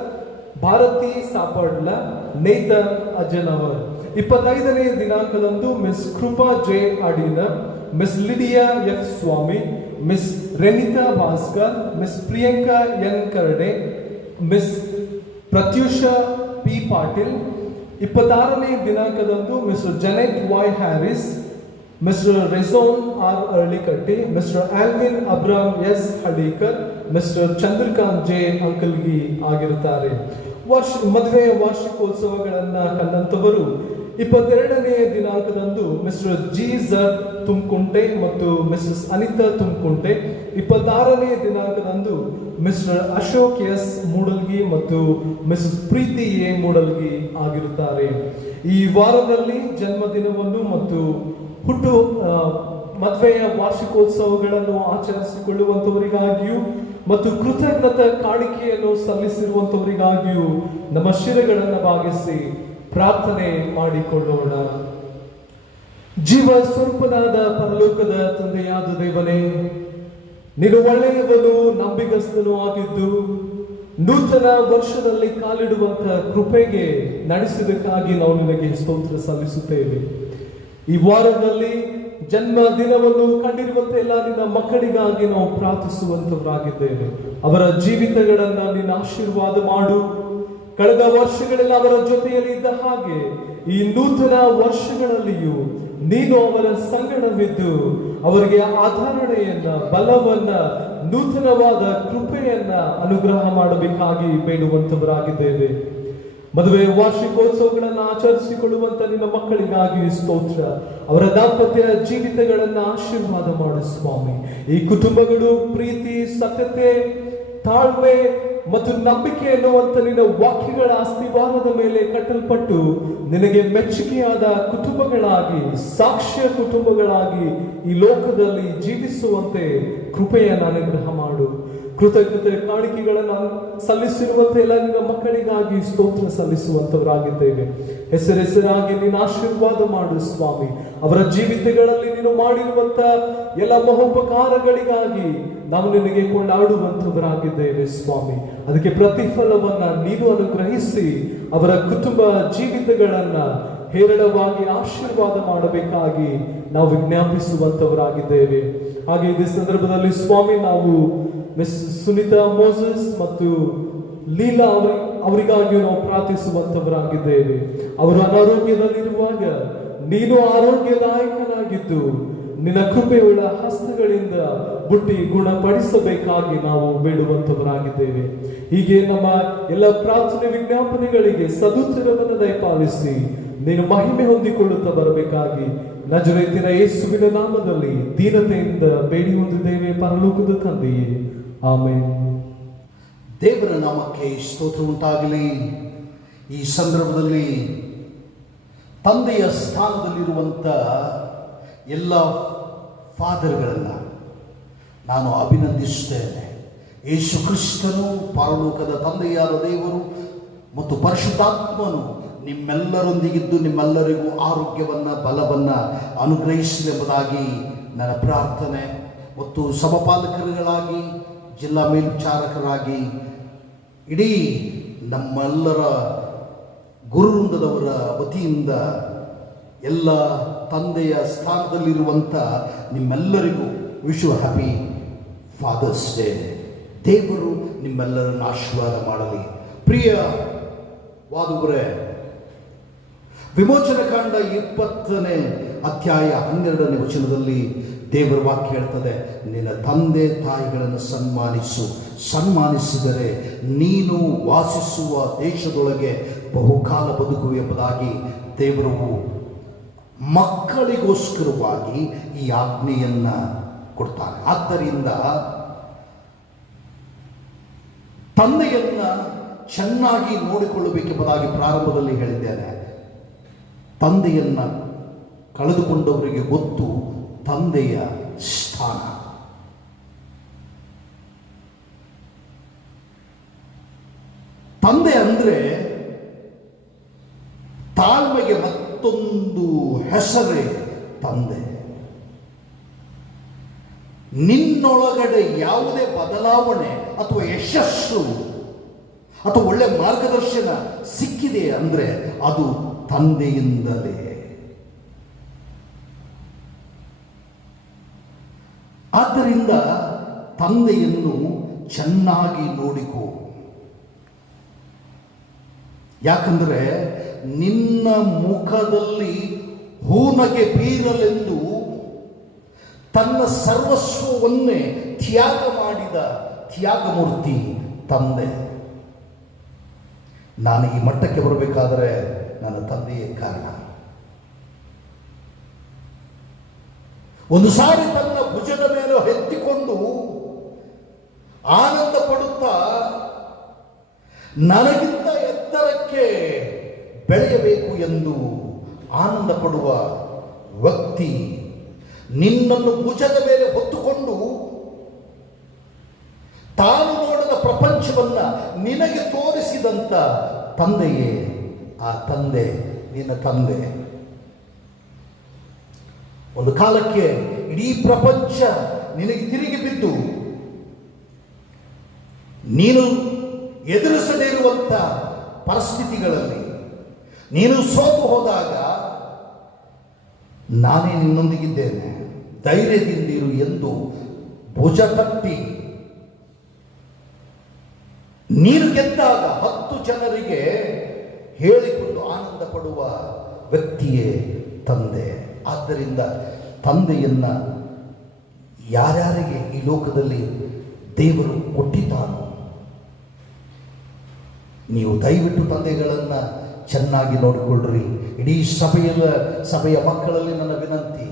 Bharati Sapadla, Nathan Ajjanavar. 25ನೇ ದಿನಾಂಕದಂದು ಮಿಸ್ ಕೃಪಾ ಜೆ ಅಡಿನ, ಮಿಸ್ ಲಿಡಿಯಾ ಎಫ್ ಸ್ವಾಮಿ, miss Renita Bhaskar, Miss Priyanka N Karde, Miss Pratyusha P Patil. 26ನೇ ದಿನಾಂಕದಂದು Mr Janet Y Harris, Mr ರೆಸೋನ್ R Arlikatti, Mr Alvin Abram S Halikar, Mr Chandrakant J Ankalgi ಆಗಿರುತ್ತಾರೆ. ಮದುವೆಯ ವಾರ್ಷಿಕೋತ್ಸವಗಳನ್ನ ಕಂಡಂತವರು 22ನೇ ದಿನಾಂಕದಂದು mister G ಝರ್ ತುಮ್ಕುಂಟೆ ಮತ್ತು ಮಿಸಸ್ ಅನಿತಾ ತುಮ್ಕುಂಟೆ. 26ನೇ ದಿನಾಂಕದಂದು ಮಿಸ್ಟರ್ ಅಶೋಕ್ ಎಸ್ ಮೂಡಲ್ಗಿ ಮತ್ತು ಮಿಸಸ್ ಪ್ರೀತಿ ಎ ಮೂಡಲ್ಗಿ ಆಗಿರುತ್ತಾರೆ. ಈ ವಾರದಲ್ಲಿ ಜನ್ಮದಿನವನ್ನು ಮತ್ತು ಮದುವೆಯ ವಾರ್ಷಿಕೋತ್ಸವಗಳನ್ನು ಆಚರಿಸಿಕೊಳ್ಳುವಂತವರಿಗಾಗಿಯೂ ಮತ್ತು ಕೃತಜ್ಞತಾ ಕಾಣಿಕೆಯನ್ನು ಸಲ್ಲಿಸಿರುವಂತವರಿಗಾಗಿಯೂ ನಮ್ಮ ಶಿರಗಳನ್ನು ಭಾಗಿಸಿ ಪ್ರಾರ್ಥನೆ ಮಾಡಿಕೊಳ್ಳೋಣ. ಜೀವ ಸ್ವರೂಪನಾದ ಪರಲೋಕದ ತಂದೆಯಾದ ದೇವನೇ, ನೀನು ಒಳ್ಳೆಯವನು, ನಂಬಿಗಸ್ತನೂ ಆಗಿದ್ದು ನೂತನ ವರ್ಷದಲ್ಲಿ ಕಾಲಿಡುವಂತಹ ಕೃಪೆಗೆ ನಡೆಸಿದಕ್ಕಾಗಿ ನಾವು ನಿನಗೆ ಸ್ತೋತ್ರ ಸಲ್ಲಿಸುತ್ತೇವೆ. ಈ ವಾರದಲ್ಲಿ ಜನ್ಮ ದಿನವನ್ನು ಕಂಡಿರುವಂತೆ ಎಲ್ಲ ನಿನ್ನ ಮಕ್ಕಳಿಗಾಗಿ ನಾವು ಪ್ರಾರ್ಥಿಸುವಂತವರಾಗಿದ್ದೇವೆ. ಅವರ ಜೀವಿತಗಳನ್ನ ನಿನ್ನ ಆಶೀರ್ವಾದ ಮಾಡು. ಕಳೆದ ವರ್ಷಗಳೆಲ್ಲ ಅವರ ಜೊತೆಯಲ್ಲಿ ಇದ್ದ ಹಾಗೆ ಈ ನೂತನ ವರ್ಷಗಳಲ್ಲಿಯೂ ನೀನು ಅವರ ಸಂಗಡವಿದ್ದು ಅವರಿಗೆ ಆಧರಣೆಯನ್ನ, ಬಲವನ್ನ, ನೂತನವಾದ ಕೃಪೆಯನ್ನ ಅನುಗ್ರಹ ಮಾಡಬೇಕಾಗಿ ಬೇಡುವಂತವರಾಗಿದ್ದೇವೆ. ಮದುವೆ ವಾರ್ಷಿಕೋತ್ಸವಗಳನ್ನು ಆಚರಿಸಿಕೊಳ್ಳುವಂತ ನಿನ್ನ ಮಕ್ಕಳಿಗಾಗಿ ಸ್ತೋತ್ರ. ಅವರ ದಾಂಪತ್ಯ ಜೀವಿತಗಳನ್ನ ಆಶೀರ್ವಾದ ಮಾಡು ಸ್ವಾಮಿ. ಈ ಕುಟುಂಬಗಳು ಪ್ರೀತಿ, ಸತ್ಯತೆ, ತಾಳ್ಮೆ ಮತ್ತು ನಂಬಿಕೆ ಎನ್ನುವಂತ ನಿನ್ನ ವಾಕ್ಯಗಳ ಅಸ್ತಿವಾರದ ಮೇಲೆ ಕಟ್ಟಲ್ಪಟ್ಟು ನಿನಗೆ ಮೆಚ್ಚುಗೆಯಾದ ಕುಟುಂಬಗಳಾಗಿ, ಸಾಕ್ಷ್ಯ ಕುಟುಂಬಗಳಾಗಿ ಈ ಲೋಕದಲ್ಲಿ ಜೀವಿಸುವಂತೆ ಕೃಪೆಯನ್ನು ಅನುಗ್ರಹ ಮಾಡು. ಕೃತಜ್ಞತೆ ಕಾಣಿಕೆಗಳನ್ನು ಸಲ್ಲಿಸಿರುವಂತೆ ಎಲ್ಲ ನಿನ್ನ ಮಕ್ಕಳಿಗಾಗಿ ಸ್ತೋತ್ರ ಸಲ್ಲಿಸುವಂತವರಾಗಿದ್ದೇವೆ. ಹೆಸರಾಗಿ ನಿನ್ನ ಆಶೀರ್ವಾದ ಮಾಡು ಸ್ವಾಮಿ. ಅವರ ಜೀವಿತಗಳಲ್ಲಿ ನೀನು ಮಾಡಿರುವಂತ ಎಲ್ಲ ಮಹೋಪಕಾರಗಳಿಗಾಗಿ ನಾವು ನಿನಗೆ ಕೊಂಡಾಡುವಂತವರಾಗಿದ್ದೇವೆ ಸ್ವಾಮಿ. ಅದಕ್ಕೆ ಪ್ರತಿಫಲವನ್ನ ನೀನು ಅನುಗ್ರಹಿಸಿ ಅವರ ಕುಟುಂಬ ಜೀವಿತಗಳನ್ನ ಹೇರಳವಾಗಿ ಆಶೀರ್ವಾದ ಮಾಡಬೇಕಾಗಿ ನಾವು ವಿಜ್ಞಾಪಿಸುವಂತವರಾಗಿದ್ದೇವೆ. ಹಾಗೆ ಈ ಸಂದರ್ಭದಲ್ಲಿ ಸ್ವಾಮಿ, ನಾವು ಮಿಸ್ ಸುನಿತಾ ಮೋಸಸ್ ಮತ್ತು ಲೀಲಾ ಅವರಿಗಾಗಿ ನಾವು ಪ್ರಾರ್ಥಿಸುವಂತವರಾಗಿದ್ದೇವೆ. ಅವರು ಅನಾರೋಗ್ಯದಲ್ಲಿರುವಾಗ ನೀನು ಆರೋಗ್ಯದಾಯಕನಾಗಿದ್ದು ನಿನ್ನ ಕೃಪೆಯುಳ್ಳ ಹಸ್ತಗಳಿಂದ ಬುಟ್ಟಿ ಗುಣಪಡಿಸಬೇಕಾಗಿ ನಾವು ಬೇಡುವಂತವರಾಗಿದ್ದೇವೆ. ಹೀಗೆ ನಮ್ಮ ಎಲ್ಲ ಪ್ರಾರ್ಥನೆ ವಿಜ್ಞಾಪನೆಗಳಿಗೆ ಸದುತ್ತರವನ್ನು ದಯಪಾಲಿಸಿ ನೀನು ಮಹಿಮೆ ಹೊಂದಿಕೊಳ್ಳುತ್ತಾ ಬರಬೇಕಾಗಿ ನಜರೇತಿನ ಯೇಸುವಿನ ನಾಮದಲ್ಲಿ ದೀನತೆಯಿಂದ ಬೇಡಿ ಹೊಂದಿದ್ದೇವೆ ಪರಲೋಕದ ತಂದೆಯೇ, ಆಮೆನ್. ದೇವರ ನಾಮಕ್ಕೆ ಸ್ತೋತ್ರ ಉಂಟಾಗಲಿ. ಈ ಸಂದರ್ಭದಲ್ಲಿ ತಂದೆಯ ಸ್ಥಾನದಲ್ಲಿರುವಂಥ ಎಲ್ಲ ಫಾದರ್ಗಳನ್ನ ನಾನು ಅಭಿನಂದಿಸುತ್ತೇನೆ. ಯೇಸು ಕ್ರಿಸ್ತನು, ಪರಲೋಕದ ತಂದೆಯಾದ ದೇವರು ಮತ್ತು ಪರಿಶುದ್ಧಾತ್ಮನು ನಿಮ್ಮೆಲ್ಲರೊಂದಿಗಿದ್ದು ನಿಮ್ಮೆಲ್ಲರಿಗೂ ಆರೋಗ್ಯವನ್ನು, ಬಲವನ್ನು ಅನುಗ್ರಹಿಸಲೆಂಬುದಾಗಿ ನನ್ನ ಪ್ರಾರ್ಥನೆ. ಮತ್ತು ಸಮಪಾಲಕರುಗಳಾಗಿ, ಜಿಲ್ಲಾ ಮೇಲ್ವಿಚಾರಕರಾಗಿ, ಇಡೀ ನಮ್ಮೆಲ್ಲರ ಗುರುವೃಂದದವರ ವತಿಯಿಂದ ಎಲ್ಲ ತಂದೆಯ ಸ್ಥಾನದಲ್ಲಿರುವಂಥ ನಿಮ್ಮೆಲ್ಲರಿಗೂ wish you happy fathers day. ದೇವರು ನಿಮ್ಮೆಲ್ಲರನ್ನು ಆಶೀರ್ವಾದ ಮಾಡಲಿ. ಪ್ರಿಯವಾದವರೇ, ವಿಮೋಚನಕಾಂಡ 20ನೇ ಅಧ್ಯಾಯ 12ನೇ ವಚನದಲ್ಲಿ ದೇವರ ವಾಕ್ಯ ಹೇಳ್ತದೆ, ನಿನ್ನ ತಂದೆ ತಾಯಿಗಳನ್ನು ಸನ್ಮಾನಿಸಿದರೆ ನೀನು ವಾಸಿಸುವ ದೇಶದೊಳಗೆ ಬಹುಕಾಲ ಬದುಕುವೆ ಎಂಬುದಾಗಿ ದೇವರು ಮಕ್ಕಳಿಗೋಸ್ಕರವಾಗಿ ಈ ಆಜ್ಞೆಯನ್ನು ಕೊಡ್ತಾನೆ. ಆದ್ದರಿಂದ ತಂದೆಯನ್ನ ಚೆನ್ನಾಗಿ ನೋಡಿಕೊಳ್ಳಬೇಕೆಂಬುದಾಗಿ ಪ್ರಾರಂಭದಲ್ಲಿ ಹೇಳಿದ್ದೇನೆ. ತಂದೆಯನ್ನ ಕಳೆದುಕೊಂಡವರಿಗೆ ಗೊತ್ತು ತಂದೆಯ ಸ್ಥಾನ. ತಂದೆ ಅಂದ್ರೆ ತಾಳ್ಮೆಗೆ ಮತ್ತೊಂದು ಹೆಸರೇ ತಂದೆ. ನಿನ್ನೊಳಗಡೆ ಯಾವುದೇ ಬದಲಾವಣೆ ಅಥವಾ ಯಶಸ್ಸು ಅಥವಾ ಒಳ್ಳೆ ಮಾರ್ಗದರ್ಶನ ಸಿಕ್ಕಿದೆ ಅಂದ್ರೆ ಅದು ತಂದೆಯಿಂದಲೇ. ಆದ್ದರಿಂದ ತಂದೆಯನ್ನು ಚೆನ್ನಾಗಿ ನೋಡಿಕೋ. ಯಾಕಂದ್ರೆ ನಿನ್ನ ಮುಖದಲ್ಲಿ ಹೂನಗೆ ಬೀರಲೆಂದು ತನ್ನ ಸರ್ವಸ್ವವನ್ನೇ ತ್ಯಾಗ ಮಾಡಿದ ತ್ಯಾಗಮೂರ್ತಿ ತಂದೆ. ನಾನು ಈ ಮಟ್ಟಕ್ಕೆ ಬರಬೇಕಾದರೆ ನನ್ನ ತಂದೆಯೇ ಕಾರಣ. ಒಂದು ಸಾರಿ ತನ್ನ ಭುಜದ ಮೇಲೆ ಎತ್ತಿಕೊಂಡು ಆನಂದ ಪಡುತ್ತಾ ನನಗಿಂತ ಎತ್ತರಕ್ಕೆ ಬೆಳೆಯಬೇಕು ಎಂದು ಆನಂದ ಪಡುವ ವ್ಯಕ್ತಿ ನಿನ್ನನ್ನು ಭುಜದ ಮೇಲೆ ಹೊತ್ತುಕೊಂಡು ತಾನು ನೋಡದ ಪ್ರಪಂಚವನ್ನ ನಿನಗೆ ತೋರಿಸಿದಂತ ತಂದೆಯೇ ಆ ತಂದೆ, ನಿನ್ನ ತಂದೆ. ಒಂದು ಕಾಲಕ್ಕೆ ಇಡೀ ಪ್ರಪಂಚ ನಿನಗೆ ತಿರುಗಿ ಬಿದ್ದು ನೀನು ಎದುರಿಸದೇ ಇರುವಂತ ಪರಿಸ್ಥಿತಿಗಳಲ್ಲಿ ನೀನು ಸೋತು ಹೋದಾಗ ನಾನೇ ನಿನ್ನೊಂದಿಗಿದ್ದೇನೆ, ಧೈರ್ಯದಿಂದಿರು ಎಂದು ಭುಜ ತಟ್ಟಿ ನೀನು ಗೆದ್ದಾಗ 10 ಜನರಿಗೆ ಹೇಳಿಕೊಂಡು ಆನಂದ ಪಡುವ ವ್ಯಕ್ತಿಯೇ ತಂದೆ. ಆದ್ದರಿಂದ ತಂದೆಯನ್ನ ಯಾರ್ಯಾರಿಗೆ ಈ ಲೋಕದಲ್ಲಿ ದೇವರು ಕೊಟ್ಟಿದ್ದಾನೋ ನೀವು ದಯವಿಟ್ಟು ತಂದೆಗಳನ್ನು ಚೆನ್ನಾಗಿ ನೋಡಿಕೊಳ್ಳ್ರಿ. ಇಡೀ ಸಭೆಯ ಮಕ್ಕಳಲ್ಲಿ ನನ್ನ ವಿನಂತಿ,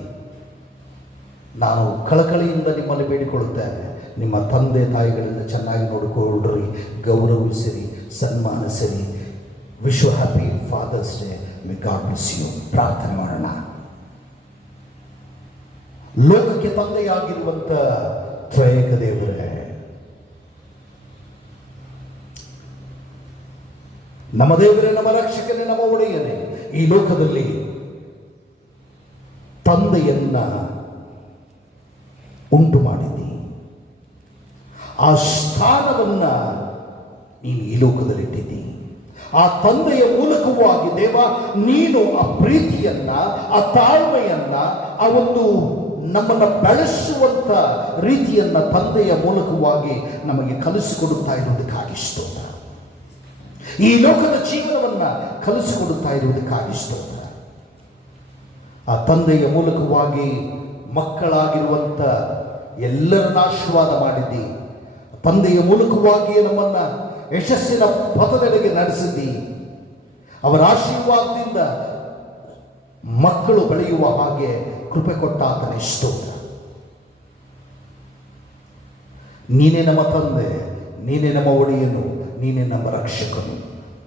ನಾನು ಕಳಕಳಿಯಿಂದ ನಿಮ್ಮಲ್ಲಿ ಬೇಡಿಕೊಳ್ಳುತ್ತೇನೆ, ನಿಮ್ಮ ತಂದೆ ತಾಯಿಗಳಿಂದ ಚೆನ್ನಾಗಿ ನೋಡಿಕೊಳ್ಳ್ರಿ, ಗೌರವಿಸಿರಿ, ಸನ್ಮಾನಿಸಿರಿ. Wish you happy fathers Day. May God bless you. ಪ್ರಾರ್ಥನೆ ಮಾಡೋಣ. ಲೋಕಕ್ಕೆ ತಂದೆಯಾಗಿರುವಂತ ತ್ರಿಯೇಕ ದೇವರೇ, ನಮ್ಮ ದೇವರೇ, ನಮ್ಮ ರಕ್ಷಕನೇ, ನಮ್ಮ ಒಡೆಯನೇ, ಈ ಲೋಕದಲ್ಲಿ ತಂದೆಯನ್ನ ಉಂಟು ಮಾಡಿದ್ದಿ. ಆ ಸ್ಥಾನವನ್ನ ನೀನು ಈ ಲೋಕದಲ್ಲಿ ಇಟ್ಟಿದ್ದಿ. ಆ ತಂದೆಯ ಮೂಲಕವಾಗಿ ದೇವ ನೀನು ಆ ಪ್ರೀತಿಯನ್ನ, ಆ ತಾಳ್ಮೆಯನ್ನ, ಆ ಒಂದು ನಮ್ಮನ್ನು ಬೆಳೆಸುವಂತ ರೀತಿಯನ್ನ ತಂದೆಯ ಮೂಲಕವಾಗಿ ನಮಗೆ ಕಲಿಸಿಕೊಡುತ್ತಾ ಇರುವುದಕ್ಕಾಗಿ ಸ್ತೋತ್ರ. ಈ ಲೋಕದ ಜೀವನವನ್ನ ಕಲಿಸಿಕೊಡುತ್ತಾ ಇರುವುದಕ್ಕಾಗಿ ಸ್ತೋತ್ರ. ಆ ತಂದೆಯ ಮೂಲಕವಾಗಿ ಮಕ್ಕಳಾಗಿರುವಂತ ಎಲ್ಲರನ್ನ ಆಶೀರ್ವಾದ ಮಾಡಿದ್ದಿ. ತಂದೆಯ ಮೂಲಕವಾಗಿ ನಮ್ಮನ್ನ ಯಶಸ್ಸಿನ ಪಥದೆಡೆಗೆ ನಡೆಸಿದ್ದಿ. ಅವರ ಆಶೀರ್ವಾದದಿಂದ ಮಕ್ಕಳು ಬೆಳೆಯುವ ಹಾಗೆ ಕೃಪೆ ಕೊಟ್ಟ ಆತನ ಸ್ತೋತ್ರ. ನೀನೇ ನಮ್ಮ ತಂದೆ, ನೀನೇ ನಮ್ಮ ಒಡೆಯನು, ನೀನೇ ನಮ್ಮ ರಕ್ಷಕನು.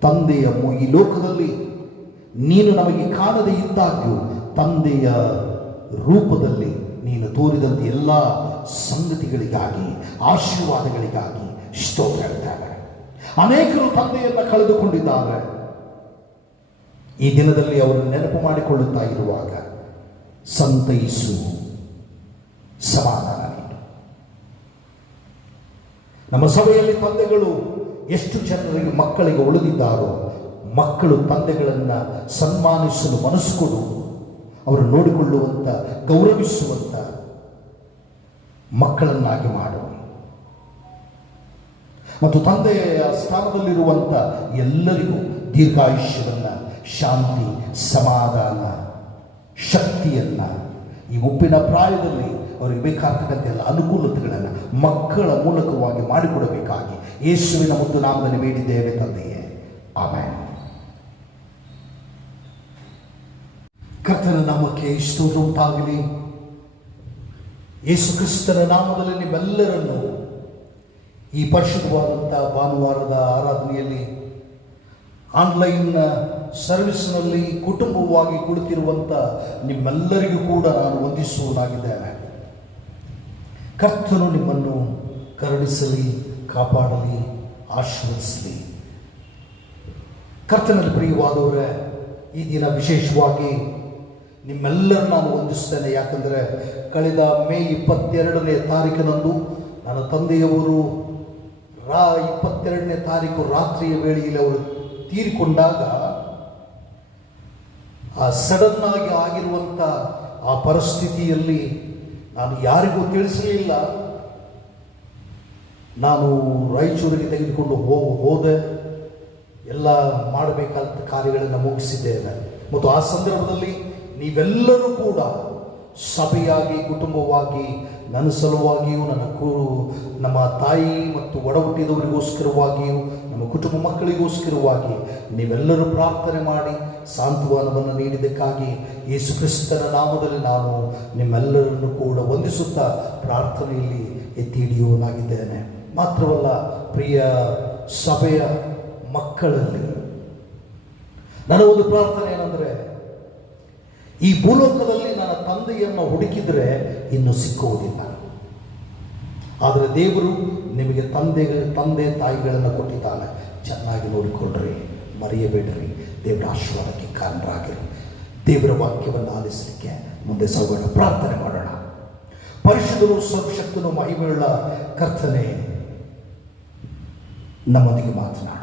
ತಂದೆಯ ಈ ಲೋಕದಲ್ಲಿ ನೀನು ನಮಗೆ ಕಾಣದೇ ಇದ್ದಾಗ್ಯೂ ತಂದೆಯ ರೂಪದಲ್ಲಿ ನೀನು ತೋರಿದಂಥ ಎಲ್ಲ ಸಂಗತಿಗಳಿಗಾಗಿ, ಆಶೀರ್ವಾದಗಳಿಗಾಗಿ ಸ್ತೋತ್ರ ಹೇಳ್ತಾರೆ. ಅನೇಕರು ತಂದೆಯನ್ನ ಕಳೆದುಕೊಂಡಿದ್ದಾರೆ. ಈ ದಿನದಲ್ಲಿ ಅವರನ್ನು ನೆನಪು ಮಾಡಿಕೊಳ್ಳುತ್ತಾ ಇರುವಾಗ ಸಂತೈಸು, ಸಮಾಧಾನ ನೀಡು. ನಮ್ಮ ಸಭೆಯಲ್ಲಿ ತಂದೆಗಳು ಎಷ್ಟು ಜನರಿಗೆ ಮಕ್ಕಳಿಗೆ ಉಳಿದಿದ್ದಾರೋ, ಮಕ್ಕಳು ತಂದೆಗಳನ್ನು ಸನ್ಮಾನಿಸಲು ಮನಸ್ಸು ಕೊಡು, ಅವರು ನೋಡಿಕೊಳ್ಳುವಂತ, ಗೌರವಿಸುವಂತ ಮಕ್ಕಳನ್ನಾಗಿ ಮಾಡು. ಮತ್ತು ತಂದೆಯ ಸ್ಥಾನದಲ್ಲಿರುವಂಥ ಎಲ್ಲರಿಗೂ ದೀರ್ಘಾಯುಷ್ಯವನ್ನ, ಶಾಂತಿ, ಸಮಾಧಾನ, ಶಕ್ತಿಯನ್ನ, ಈ ಮುಪ್ಪಿನ ಪ್ರಾಯದಲ್ಲಿ ಅವರಿಗೆ ಬೇಕಾಗ್ತಕ್ಕಂಥ ಎಲ್ಲ ಅನುಕೂಲತೆಗಳನ್ನು ಮಕ್ಕಳ ಮೂಲಕವಾಗಿ ಮಾಡಿಕೊಡಬೇಕಾಗಿ ಯೇಸುವಿನ ಮುದ್ದು ನಾಮದಲ್ಲಿ ಬೇಡಿದ್ದೇವೆ ತಂದೆಯೇ, ಆಮೆನ್. ಕರ್ತನ ನಾಮಕ್ಕೆ ಸ್ತೋತ್ರ ಉಂಟಾಗಲಿ. ಯೇಸು ಕ್ರಿಸ್ತನ ನಾಮದಲ್ಲಿ ನಿಮ್ಮೆಲ್ಲರನ್ನು ಈ ಪರಿಶುದ್ಧವಾದಂಥ ಭಾನುವಾರದ ಆರಾಧನೆಯಲ್ಲಿ ಆನ್ಲೈನ್ ಸರ್ವಿಸ್ನಲ್ಲಿ ಕುಟುಂಬವಾಗಿ ಕುಳಿತಿರುವಂಥ ನಿಮ್ಮೆಲ್ಲರಿಗೂ ಕೂಡ ನಾನು ವಂದಿಸುವನಾಗಿದ್ದೇನೆ. ಕರ್ತನು ನಿಮ್ಮನ್ನು ಕರುಣಿಸಲಿ, ಕಾಪಾಡಲಿ, ಆಶೀರ್ವದಿಸಲಿ. ಕರ್ತನಲ್ಲಿ ಪ್ರಿಯವಾದವರೇ, ಈ ದಿನ ವಿಶೇಷವಾಗಿ ನಿಮ್ಮೆಲ್ಲರೂ ನಾನು ವಂದಿಸ್ತೇನೆ. ಯಾಕಂದರೆ ಕಳೆದ ಮೇ 22ನೇ ತಾರೀಕಿನಂದು ನನ್ನ ತಂದೆಯವರು 22ನೇ ತಾರೀಕು ರಾತ್ರಿಯ ವೇಳೆಯಲ್ಲಿ ಅವರು ತೀರಿಕೊಂಡಾಗ ಆ ಸಡನ್ ಆಗಿ ಆಗಿರುವಂಥ ಆ ಪರಿಸ್ಥಿತಿಯಲ್ಲಿ ನಾನು ಯಾರಿಗೂ ತಿಳಿಸಲಿಲ್ಲ. ನಾನು ರಾಯಚೂರಿಗೆ ತೆಗೆದುಕೊಂಡು ಹೋದೆ. ಎಲ್ಲ ಮಾಡಬೇಕಾದ ಕಾರ್ಯಗಳನ್ನು ಮುಗಿಸಿದ್ದೇನೆ. ಮತ್ತು ಆ ಸಂದರ್ಭದಲ್ಲಿ ನೀವೆಲ್ಲರೂ ಕೂಡ ಸಭೆಯಾಗಿ, ಕುಟುಂಬವಾಗಿ, ನನ್ನ ಸಲುವಾಗಿಯೂ, ನಮ್ಮ ತಾಯಿ ಮತ್ತು ಒಡ ಹುಟ್ಟಿದವರಿಗೋಸ್ಕರವಾಗಿಯೂ, ನಮ್ಮ ಕುಟುಂಬ ಮಕ್ಕಳಿಗೋಸ್ಕರವಾಗಿ ನೀವೆಲ್ಲರೂ ಪ್ರಾರ್ಥನೆ ಮಾಡಿ ಸಾಂತ್ವನವನ್ನು ನೀಡಿದ್ದಕ್ಕಾಗಿ ಯೇಸು ಕ್ರಿಸ್ತನ ನಾಮದಲ್ಲಿ ನಾನು ನಿಮ್ಮೆಲ್ಲರನ್ನು ಕೂಡ ವಂದಿಸುತ್ತಾ ಪ್ರಾರ್ಥನೆಯಲ್ಲಿ ಎತ್ತಿ ಹಿಡಿಯುವನಾಗಿದ್ದೇನೆ. ಮಾತ್ರವಲ್ಲ, ಪ್ರಿಯ ಸಭೆಯ ಮಕ್ಕಳಲ್ಲಿ ನನ್ನ ಒಂದು ಪ್ರಾರ್ಥನೆ ಏನೆಂದರೆ, ಈ ಭೂಲೋಕದಲ್ಲಿ ನನ್ನ ತಂದೆಯನ್ನು ಹುಡುಕಿದರೆ ಇನ್ನು ಸಿಕ್ಕುವುದಿಲ್ಲ. ಆದರೆ ದೇವರು ನಿಮಗೆ ತಂದೆ ತಾಯಿಗಳನ್ನು ಕೊಟ್ಟಿದ್ದಾನೆ. ಚೆನ್ನಾಗಿ ನೋಡಿಕೊಳ್ಳ್ರಿ, ಮರೆಯಬೇಡ್ರಿ. ದೇವರ ಆಶೀರ್ವಾದಕ್ಕೆ ಕಾರಣರಾಗಿರಿ. ದೇವರ ವಾಕ್ಯವನ್ನು ಆಲಿಸಲಿಕ್ಕೆ ಮುಂದೆ ಸಾಗೋಣ. ಪ್ರಾರ್ಥನೆ ಮಾಡೋಣ. ಪರಿಶುದ್ಧನು, ಸರ್ವಶಕ್ತನು, ಮಹಿಮೆಯುಳ್ಳ ಕರ್ತನೇ, ನಮ್ಮೊಂದಿಗೆ ಮಾತನಾಡು.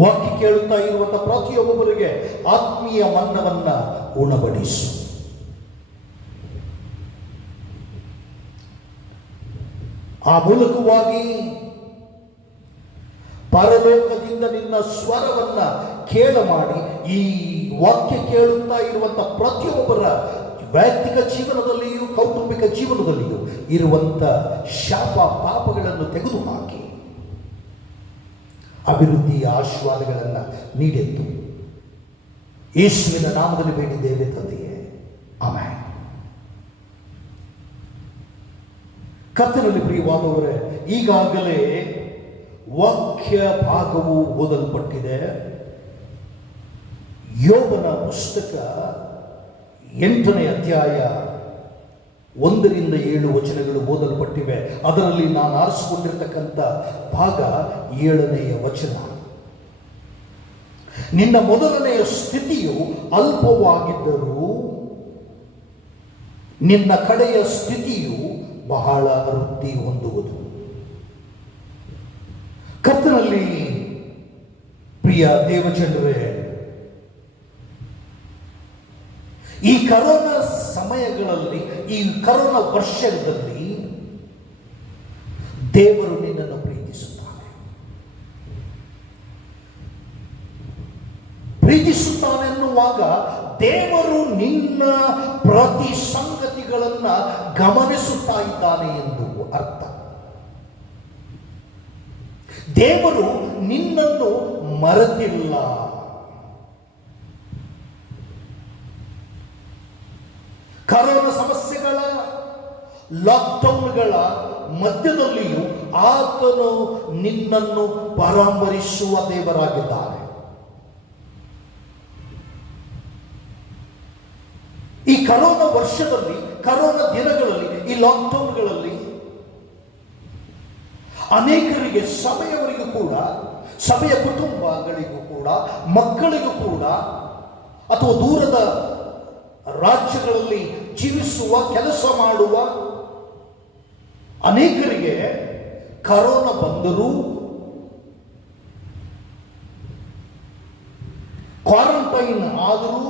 ವಾಕ್ಯ ಕೇಳುತ್ತಾ ಇರುವಂಥ ಪ್ರತಿಯೊಬ್ಬರಿಗೆ ಆತ್ಮೀಯ ಮನ್ನವನ್ನ ಉಣಬಡಿಸು. ಆ ಮೂಲಕವಾಗಿ ಪರಲೋಕದಿಂದ ನಿನ್ನ ಸ್ವರವನ್ನ ಕೇಳ ಮಾಡಿ ಈ ವಾಕ್ಯ ಕೇಳುತ್ತಾ ಇರುವಂಥ ಪ್ರತಿಯೊಬ್ಬರ ವೈಯಕ್ತಿಕ ಜೀವನದಲ್ಲಿಯೂ ಕೌಟುಂಬಿಕ ಜೀವನದಲ್ಲಿಯೂ ಇರುವಂಥ ಶಾಪ ಪಾಪಗಳನ್ನು ತೆಗೆದುಹಾಕಿ ಅಭಿವೃದ್ಧಿಯ ಆಶೀರ್ವಾದಗಳನ್ನು ನೀಡೆತ್ತು. ಯೇಸುವಿನ ನಾಮದಲ್ಲಿ ಬೇಡಿದ್ದೇವೆ ತಂದೆಯೇ, ಆಮೆನ್. ಕರ್ತನಲ್ಲಿ ಪ್ರಿಯವಾದವರೇ, ಈಗಾಗಲೇ ವಾಕ್ಯ ಭಾಗವು ಓದಲ್ಪಟ್ಟಿದೆ. ಯೋಬನ ಪುಸ್ತಕ 8ನೇ ಅಧ್ಯಾಯ 1ರಿಂದ 7 ವಚನಗಳು ಓದಲ್ಪಟ್ಟಿವೆ. ಅದರಲ್ಲಿ ನಾನು ಆರಿಸಿಕೊಂಡಿರ್ತಕ್ಕಂಥ ಭಾಗ 7ನೆಯ ವಚನ. ನಿನ್ನ ಮೊದಲನೆಯ ಸ್ಥಿತಿಯು ಅಲ್ಪವಾಗಿದ್ದರೂ ನಿನ್ನ ಕಡೆಯ ಸ್ಥಿತಿಯು ಬಹಳ ವೃದ್ಧಿ ಹೊಂದುವುದು. ಕರ್ತನಲ್ಲಿ ಪ್ರಿಯ ದೇವಜನರೇ, ಈ ಕರೋನಾ ಸಮಯಗಳಲ್ಲಿ, ಈ ಕರೋನಾ ವರ್ಷದಲ್ಲಿ ದೇವರು ನಿನ್ನನ್ನು ಪ್ರೀತಿಸುತ್ತಾನೆನ್ನುವಾಗ ದೇವರು ನಿನ್ನ ಪ್ರತಿ ಸಂಗತಿಗಳನ್ನು ಗಮನಿಸುತ್ತಾ ಇದ್ದಾನೆ ಎಂದು ಅರ್ಥ. ದೇವರು ನಿನ್ನನ್ನು ಮರೆತಿಲ್ಲ. ಕರೋನಾ ಸಮಸ್ಯೆಗಳ, ಲಾಕ್ಡೌನ್ಗಳ ಮಧ್ಯದಲ್ಲಿಯೂ ಆತನು ನಿನ್ನನ್ನು ಪರಾಮರಿಸುವ ದೇವರಾಗಿದ್ದಾನೆ. ಈ ಕರೋನಾ ವರ್ಷದಲ್ಲಿ, ಕರೋನಾ ದಿನಗಳಲ್ಲಿ, ಈ ಲಾಕ್ಡೌನ್ಗಳಲ್ಲಿ ಅನೇಕರಿಗೆ, ಸಭೆಯವರಿಗೂ ಕೂಡ, ಸಭೆಯ ಕುಟುಂಬಗಳಿಗೂ ಕೂಡ, ಮಕ್ಕಳಿಗೂ ಕೂಡ, ಅಥವಾ ದೂರದ ರಾಜ್ಯಗಳಲ್ಲಿ ಜೀವಿಸುವ, ಕೆಲಸ ಮಾಡುವ ಅನೇಕರಿಗೆ ಕರೋನಾ ಬಂದರೂ, ಕ್ವಾರಂಟೈನ್ ಆದರೂ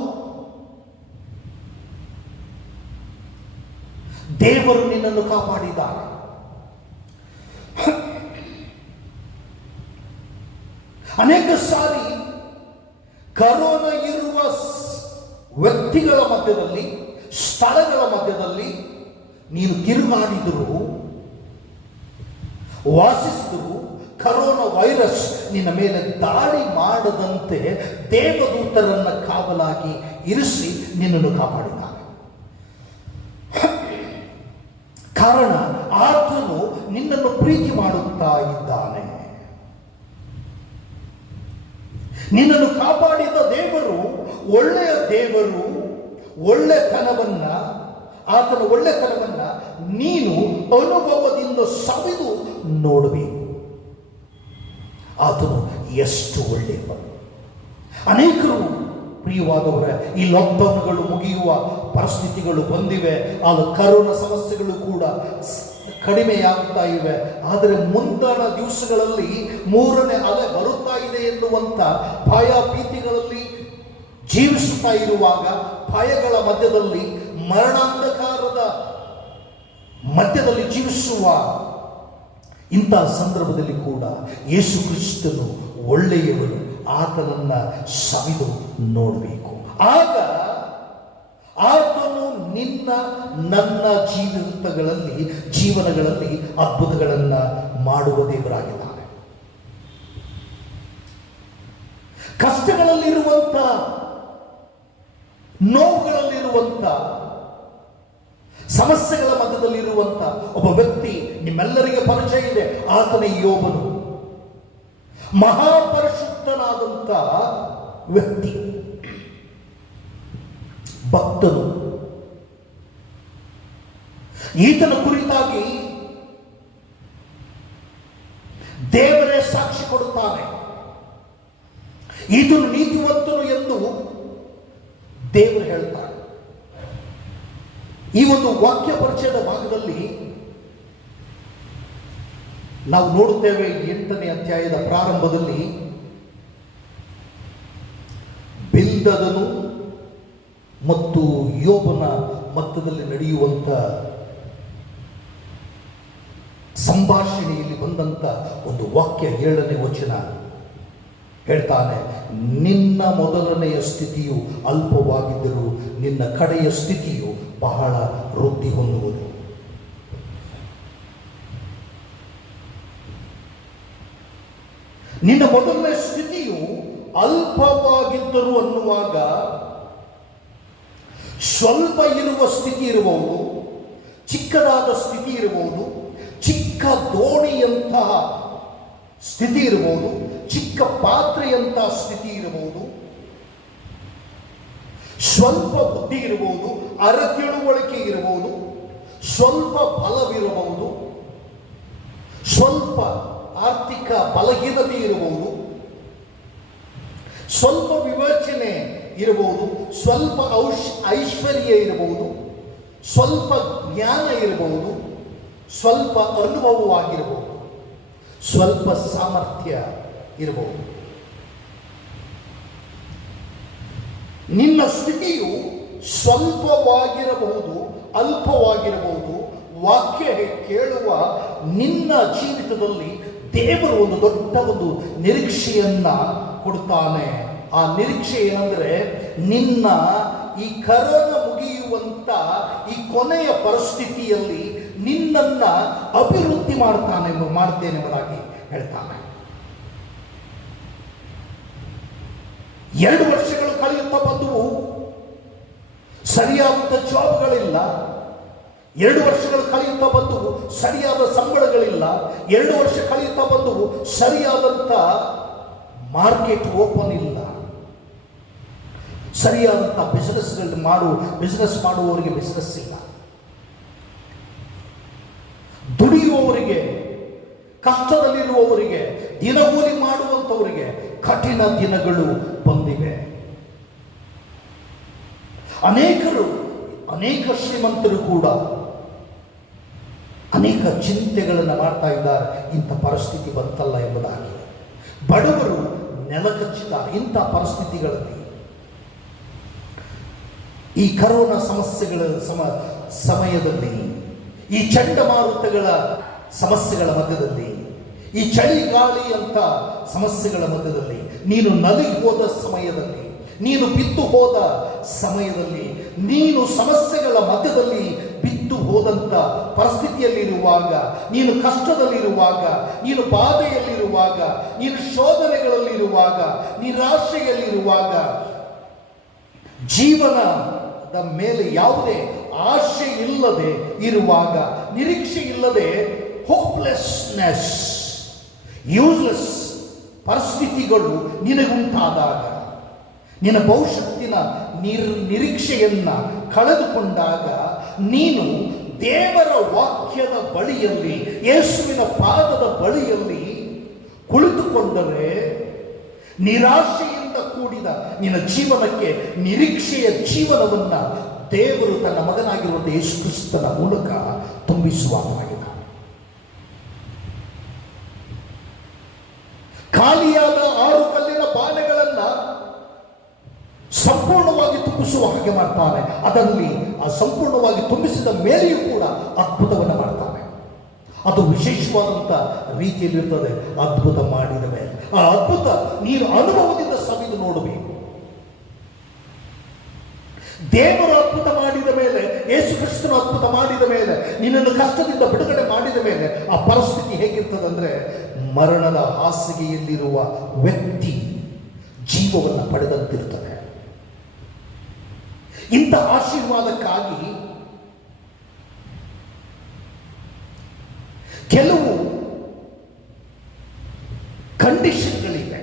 ದೇವರು ನಿನ್ನನ್ನು ಕಾಪಾಡಿದ್ದಾನೆ. ಅನೇಕ ಸಾರಿ ಕರೋನಾ ಇರುವ ವ್ಯಕ್ತಿಗಳ ಮಧ್ಯದಲ್ಲಿ, ಸ್ಥಳಗಳ ಮಧ್ಯದಲ್ಲಿ ನೀನು ತಿರುಗಾಡಿದರೂ, ವಾಸಿಸಿದರೂ ಕರೋನಾ ವೈರಸ್ ನಿನ್ನ ಮೇಲೆ ದಾಳಿ ಮಾಡದಂತೆ ದೇವದೂತರನ್ನು ಕಾವಲಾಗಿ ಇರಿಸಿ ನಿನ್ನನ್ನು ಕಾಪಾಡಿದ್ದಾನೆ. ಕಾರಣ ಆತನು ನಿನ್ನನ್ನು ಪ್ರೀತಿ ಮಾಡುತ್ತಾ ಇದ್ದಾನೆ. ನಿನ್ನನ್ನು ಕಾಪಾಡಿದ ದೇವರು ಒಳ್ಳೆಯ ದೇವರು. ಒಳ್ಳೆತನವನ್ನ, ಆತನ ಒಳ್ಳೆತನವನ್ನ ನೀನು ಅನುಭವದಿಂದ ಸವಿದು ನೋಡಬೇಕು. ಆತನು ಎಷ್ಟು ಒಳ್ಳೆಯವರು. ಅನೇಕರು ಪ್ರಿಯವಾದವರ, ಈ ಲಾಕ್ಡೌನ್ಗಳು ಮುಗಿಯುವ ಪರಿಸ್ಥಿತಿಗಳು ಬಂದಿವೆ. ಆಗ ಕರೋನಾ ಸಮಸ್ಯೆಗಳು ಕೂಡ ಕಡಿಮೆಯಾಗುತ್ತಾ ಇವೆ. ಆದರೆ ಮುಂದಿನ ದಿವಸಗಳಲ್ಲಿ 3ನೇ ಅಲೆ ಬರುತ್ತಾ ಇದೆ ಎನ್ನುವಂಥ ಭಯ ಭೀತಿಗಳಲ್ಲಿ ಜೀವಿಸುತ್ತಾ ಇರುವಾಗ, ಭಯಗಳ ಮಧ್ಯದಲ್ಲಿ, ಮರಣಾಂಧಕಾರದ ಮಧ್ಯದಲ್ಲಿ ಜೀವಿಸುವ ಇಂಥ ಸಂದರ್ಭದಲ್ಲಿ ಕೂಡ ಯೇಸು ಕ್ರಿಸ್ತನು ಒಳ್ಳೆಯವನು. ಆತನನ್ನ ಸವಿದು ನೋಡಬೇಕು. ಆಗ ಆತನು ನಿನ್ನ ನನ್ನ ಜೀವನಗಳಲ್ಲಿ ಅದ್ಭುತಗಳನ್ನ ಮಾಡುವ ದೇವರಾಗಿದ್ದಾನೆ. ಕಷ್ಟಗಳಲ್ಲಿರುವಂತ, ನೋವುಗಳಲ್ಲಿರುವಂತ, ಸಮಸ್ಯೆಗಳ ಮಧ್ಯದಲ್ಲಿರುವಂತ ಒಬ್ಬ ವ್ಯಕ್ತಿ ನಿಮ್ಮೆಲ್ಲರಿಗೆ ಪರಿಚಯ ಇದೆ. ಆತನೇ ಯೋಬನು. ಮಹಾಪರಿಶುದ್ಧನಾದಂಥ ವ್ಯಕ್ತಿ, ಭಕ್ತನು. ಈತನ ಕುರಿತಾಗಿ ದೇವರೇ ಸಾಕ್ಷಿ ಕೊಡುತ್ತಾನೆ. ಈತನು ನೀತಿವಂತನು ಎಂದು ದೇವರು ಹೇಳ್ತಾನೆ. ಈ ಒಂದು ವಾಕ್ಯ ಪರಿಚಯದ ಭಾಗದಲ್ಲಿ ನಾವು ನೋಡುತ್ತೇವೆ. 8ನೇ ಅಧ್ಯಾಯದ ಪ್ರಾರಂಭದಲ್ಲಿ ಬಿಲ್ದದನು ಮತ್ತು ಯೋಬನ ಮಧ್ಯದಲ್ಲಿ ನಡೆಯುವಂಥ ಸಂಭಾಷಣೆಯಲ್ಲಿ ಬಂದಂಥ ಒಂದು ವಾಕ್ಯ 7ನೇ ವಚನ ಹೇಳ್ತಾನೆ, ನಿನ್ನ ಮೊದಲನೆಯ ಸ್ಥಿತಿಯು ಅಲ್ಪವಾಗಿದ್ದರೂ ನಿನ್ನ ಕಡೆಯ ಸ್ಥಿತಿಯು ಬಹಳ ವೃದ್ಧಿ ಹೊಂದುವುದು. ನಿನ್ನ ಮೊದಲನೇ ಸ್ಥಿತಿಯು ಅಲ್ಪವಾಗಿದ್ದರು ಅನ್ನುವಾಗ ಸ್ವಲ್ಪ ಇರುವ ಸ್ಥಿತಿ ಇರಬಹುದು, ಚಿಕ್ಕದಾದ ಸ್ಥಿತಿ ಇರಬಹುದು, ಚಿಕ್ಕ ದೋಣಿಯಂತಹ ಸ್ಥಿತಿ ಇರಬಹುದು, ಚಿಕ್ಕ ಪಾತ್ರೆಯಂತಹ ಸ್ಥಿತಿ ಇರಬಹುದು, ಸ್ವಲ್ಪ ಬುದ್ಧಿ ಇರಬಹುದು, ಅರತಿಳುವಳಿಕೆ ಇರಬಹುದು, ಸ್ವಲ್ಪ ಬಲವಿರಬಹುದು, ಸ್ವಲ್ಪ ಆರ್ಥಿಕ ಬಲಹೀನತೆ ಇರಬಹುದು, ಸ್ವಲ್ಪ ವಿವೇಚನೆ ಇರಬಹುದು, ಸ್ವಲ್ಪ ಐಶ್ವರ್ಯ ಇರಬಹುದು, ಸ್ವಲ್ಪ ಜ್ಞಾನ ಇರಬಹುದು, ಸ್ವಲ್ಪ ಅನುಭವವಾಗಿರಬಹುದು, ಸ್ವಲ್ಪ ಸಾಮರ್ಥ್ಯ ಇರಬಹುದು. ನಿನ್ನ ಸ್ಥಿತಿಯು ಸ್ವಲ್ಪವಾಗಿರಬಹುದು, ಅಲ್ಪವಾಗಿರಬಹುದು. ವಾಕ್ಯ ಕೇಳುವ ನಿನ್ನ ಜೀವಿತದಲ್ಲಿ ದೇವರು ಒಂದು ದೊಡ್ಡ ಒಂದು ನಿರೀಕ್ಷೆಯನ್ನ ಕೊಡ್ತಾನೆ. ಆ ನಿರೀಕ್ಷೆ ಏನಂದ್ರೆ, ನಿನ್ನ ಈ ಕರೋನಾ ಮುಗಿಯುವಂತ ಈ ಕೊನೆಯ ಪರಿಸ್ಥಿತಿಯಲ್ಲಿ ನಿನ್ನನ್ನ ಅಭಿವೃದ್ಧಿ ಮಾಡ್ತೇನೆ ಎಂಬುದಾಗಿ ಹೇಳ್ತಾನೆ. 2 ವರ್ಷಗಳು ಕಳೆಯುತ್ತಾ ಬಂದವು, ಸರಿಯಾದ ಜಾಬ್ಗಳಿಲ್ಲ. 2 ವರ್ಷಗಳು ಕಳೆಯುತ್ತಾ ಬಂದವು, ಸರಿಯಾದ ಸಂಬಳಗಳಿಲ್ಲ. 2 ವರ್ಷ ಕಳೆಯುತ್ತಾ ಬಂದವು, ಸರಿಯಾದಂಥ ಮಾರ್ಕೆಟ್ ಓಪನ್ ಇಲ್ಲ. ಸರಿಯಾದಂಥ ಬಿಸ್ನೆಸ್ ಮಾಡುವವರಿಗೆ ಬಿಸ್ನೆಸ್ ಇಲ್ಲ. ದುಡಿಯುವವರಿಗೆ, ಕಷ್ಟದಲ್ಲಿರುವವರಿಗೆ, ದಿನಗೂಲಿ ಮಾಡುವಂಥವರಿಗೆ ಕಠಿಣ ದಿನಗಳು ಬಂದಿವೆ. ಅನೇಕ ಶ್ರೀಮಂತರು ಕೂಡ ಅನೇಕ ಚಿಂತೆಗಳನ್ನು ಮಾಡ್ತಾ ಇದ್ದಾರೆ. ಇಂಥ ಪರಿಸ್ಥಿತಿ ಬಂತಲ್ಲ ಎಂಬುದಾಗಿ ಬಡವರು ನೆಲಕಚ್ಚಿದ್ದಾರೆ. ಇಂಥ ಪರಿಸ್ಥಿತಿಗಳಲ್ಲಿ ಈ ಕರೋನಾ ಸಮಸ್ಯೆಗಳ ಸಮಯದಲ್ಲಿ, ಈ ಚಂಡಮಾರುತಗಳ ಸಮಸ್ಯೆಗಳ ಮಧ್ಯದಲ್ಲಿ, ಈ ಚಳಿಗಾಳಿ ಅಂತ ಸಮಸ್ಯೆಗಳ ಮಧ್ಯದಲ್ಲಿ, ನೀನು ನಲಿಗಿ ಹೋದ ಸಮಯದಲ್ಲಿ, ನೀನು ಬಿದ್ದು ಹೋದ ಸಮಯದಲ್ಲಿ, ನೀನು ಸಮಸ್ಯೆಗಳ ಮಧ್ಯದಲ್ಲಿ ಬಿದ್ದು ಹೋದಂಥ ಪರಿಸ್ಥಿತಿಯಲ್ಲಿರುವಾಗ, ನೀನು ಕಷ್ಟದಲ್ಲಿರುವಾಗ, ನೀನು ಬಾಧೆಯಲ್ಲಿರುವಾಗ, ನೀನು ಶೋಧನೆಗಳಲ್ಲಿರುವಾಗ, ನಿರಾಶೆಯಲ್ಲಿರುವಾಗ, ಜೀವನದ ಮೇಲೆ ಯಾವುದೇ ಆಶೆ ಇಲ್ಲದೆ ಇರುವಾಗ, ನಿರೀಕ್ಷೆ ಇಲ್ಲದೆ ಹೋಪ್ಲೆಸ್ನೆಸ್, ಯೂಸ್ಲೆಸ್ ಪರಿಸ್ಥಿತಿಗಳು ನಿನಗುಂಟಾದಾಗ, ನಿನ್ನ ಭವಿಷ್ಯತ್ತಿನ ನಿರೀಕ್ಷೆಯನ್ನ ಕಳೆದುಕೊಂಡಾಗ, ನೀನು ದೇವರ ವಾಕ್ಯದ ಬಳಿಯಲ್ಲಿ, ಯೇಸುವಿನ ಪಾದದ ಬಳಿಯಲ್ಲಿ ಕುಳಿತುಕೊಂಡರೆ ನಿರಾಶೆಯಿಂದ ಕೂಡಿದ ನಿನ್ನ ಜೀವನಕ್ಕೆ ನಿರೀಕ್ಷೆಯ ಜೀವನವನ್ನ ದೇವರು ತನ್ನ ಮಗನಾಗಿರುವಂತಹ ಯೇಸು ಕ್ರಿಸ್ತನ ಮೂಲಕ ತುಂಬಿಸುವಾಗಿದೆ. ಖಾಲಿಯಾದ 6 ಕಲ್ಲಿನ ಬಾಣೆಗಳನ್ನ ಸಂಪೂರ್ಣವಾಗಿ ತುಂಬಿಸುವ ಹಾಗೆ ಮಾಡ್ತಾನೆ. ಅದರಲ್ಲಿ ಆ ಸಂಪೂರ್ಣವಾಗಿ ತುಂಬಿಸಿದ ಮೇಲೆಯೂ ಕೂಡ ಅದ್ಭುತವನ್ನು ಮಾಡ್ತಾನೆ. ಅದು ವಿಶೇಷವಾದಂಥ ರೀತಿಯಲ್ಲಿರ್ತದೆ. ಅದ್ಭುತ ಮಾಡಿದ ಮೇಲೆ ಆ ಅದ್ಭುತ ನೀನು ಅನುಭವದಿಂದ ಸವಿದು ನೋಡಬೇಕು. ದೇವರು ಅದ್ಭುತ ಮಾಡಿದ ಮೇಲೆ, ಯೇಸು ಕ್ರಿಸ್ತನು ಅದ್ಭುತ ಮಾಡಿದ ಮೇಲೆ, ನಿನ್ನನ್ನು ಕಷ್ಟದಿಂದ ಬಿಡುಗಡೆ ಮಾಡಿದ ಮೇಲೆ ಆ ಪರಿಸ್ಥಿತಿ ಹೇಗಿರ್ತದೆ ಅಂದ್ರೆ, ಮರಣದ ಹಾಸಿಗೆಯಲ್ಲಿರುವ ವ್ಯಕ್ತಿ ಜೀವವನ್ನು ಪಡೆದಂತಿರ್ತದೆ. ಇಂಥ ಆಶೀರ್ವಾದಕ್ಕಾಗಿ ಕೆಲವು ಕಂಡೀಷನ್ಗಳಿವೆ.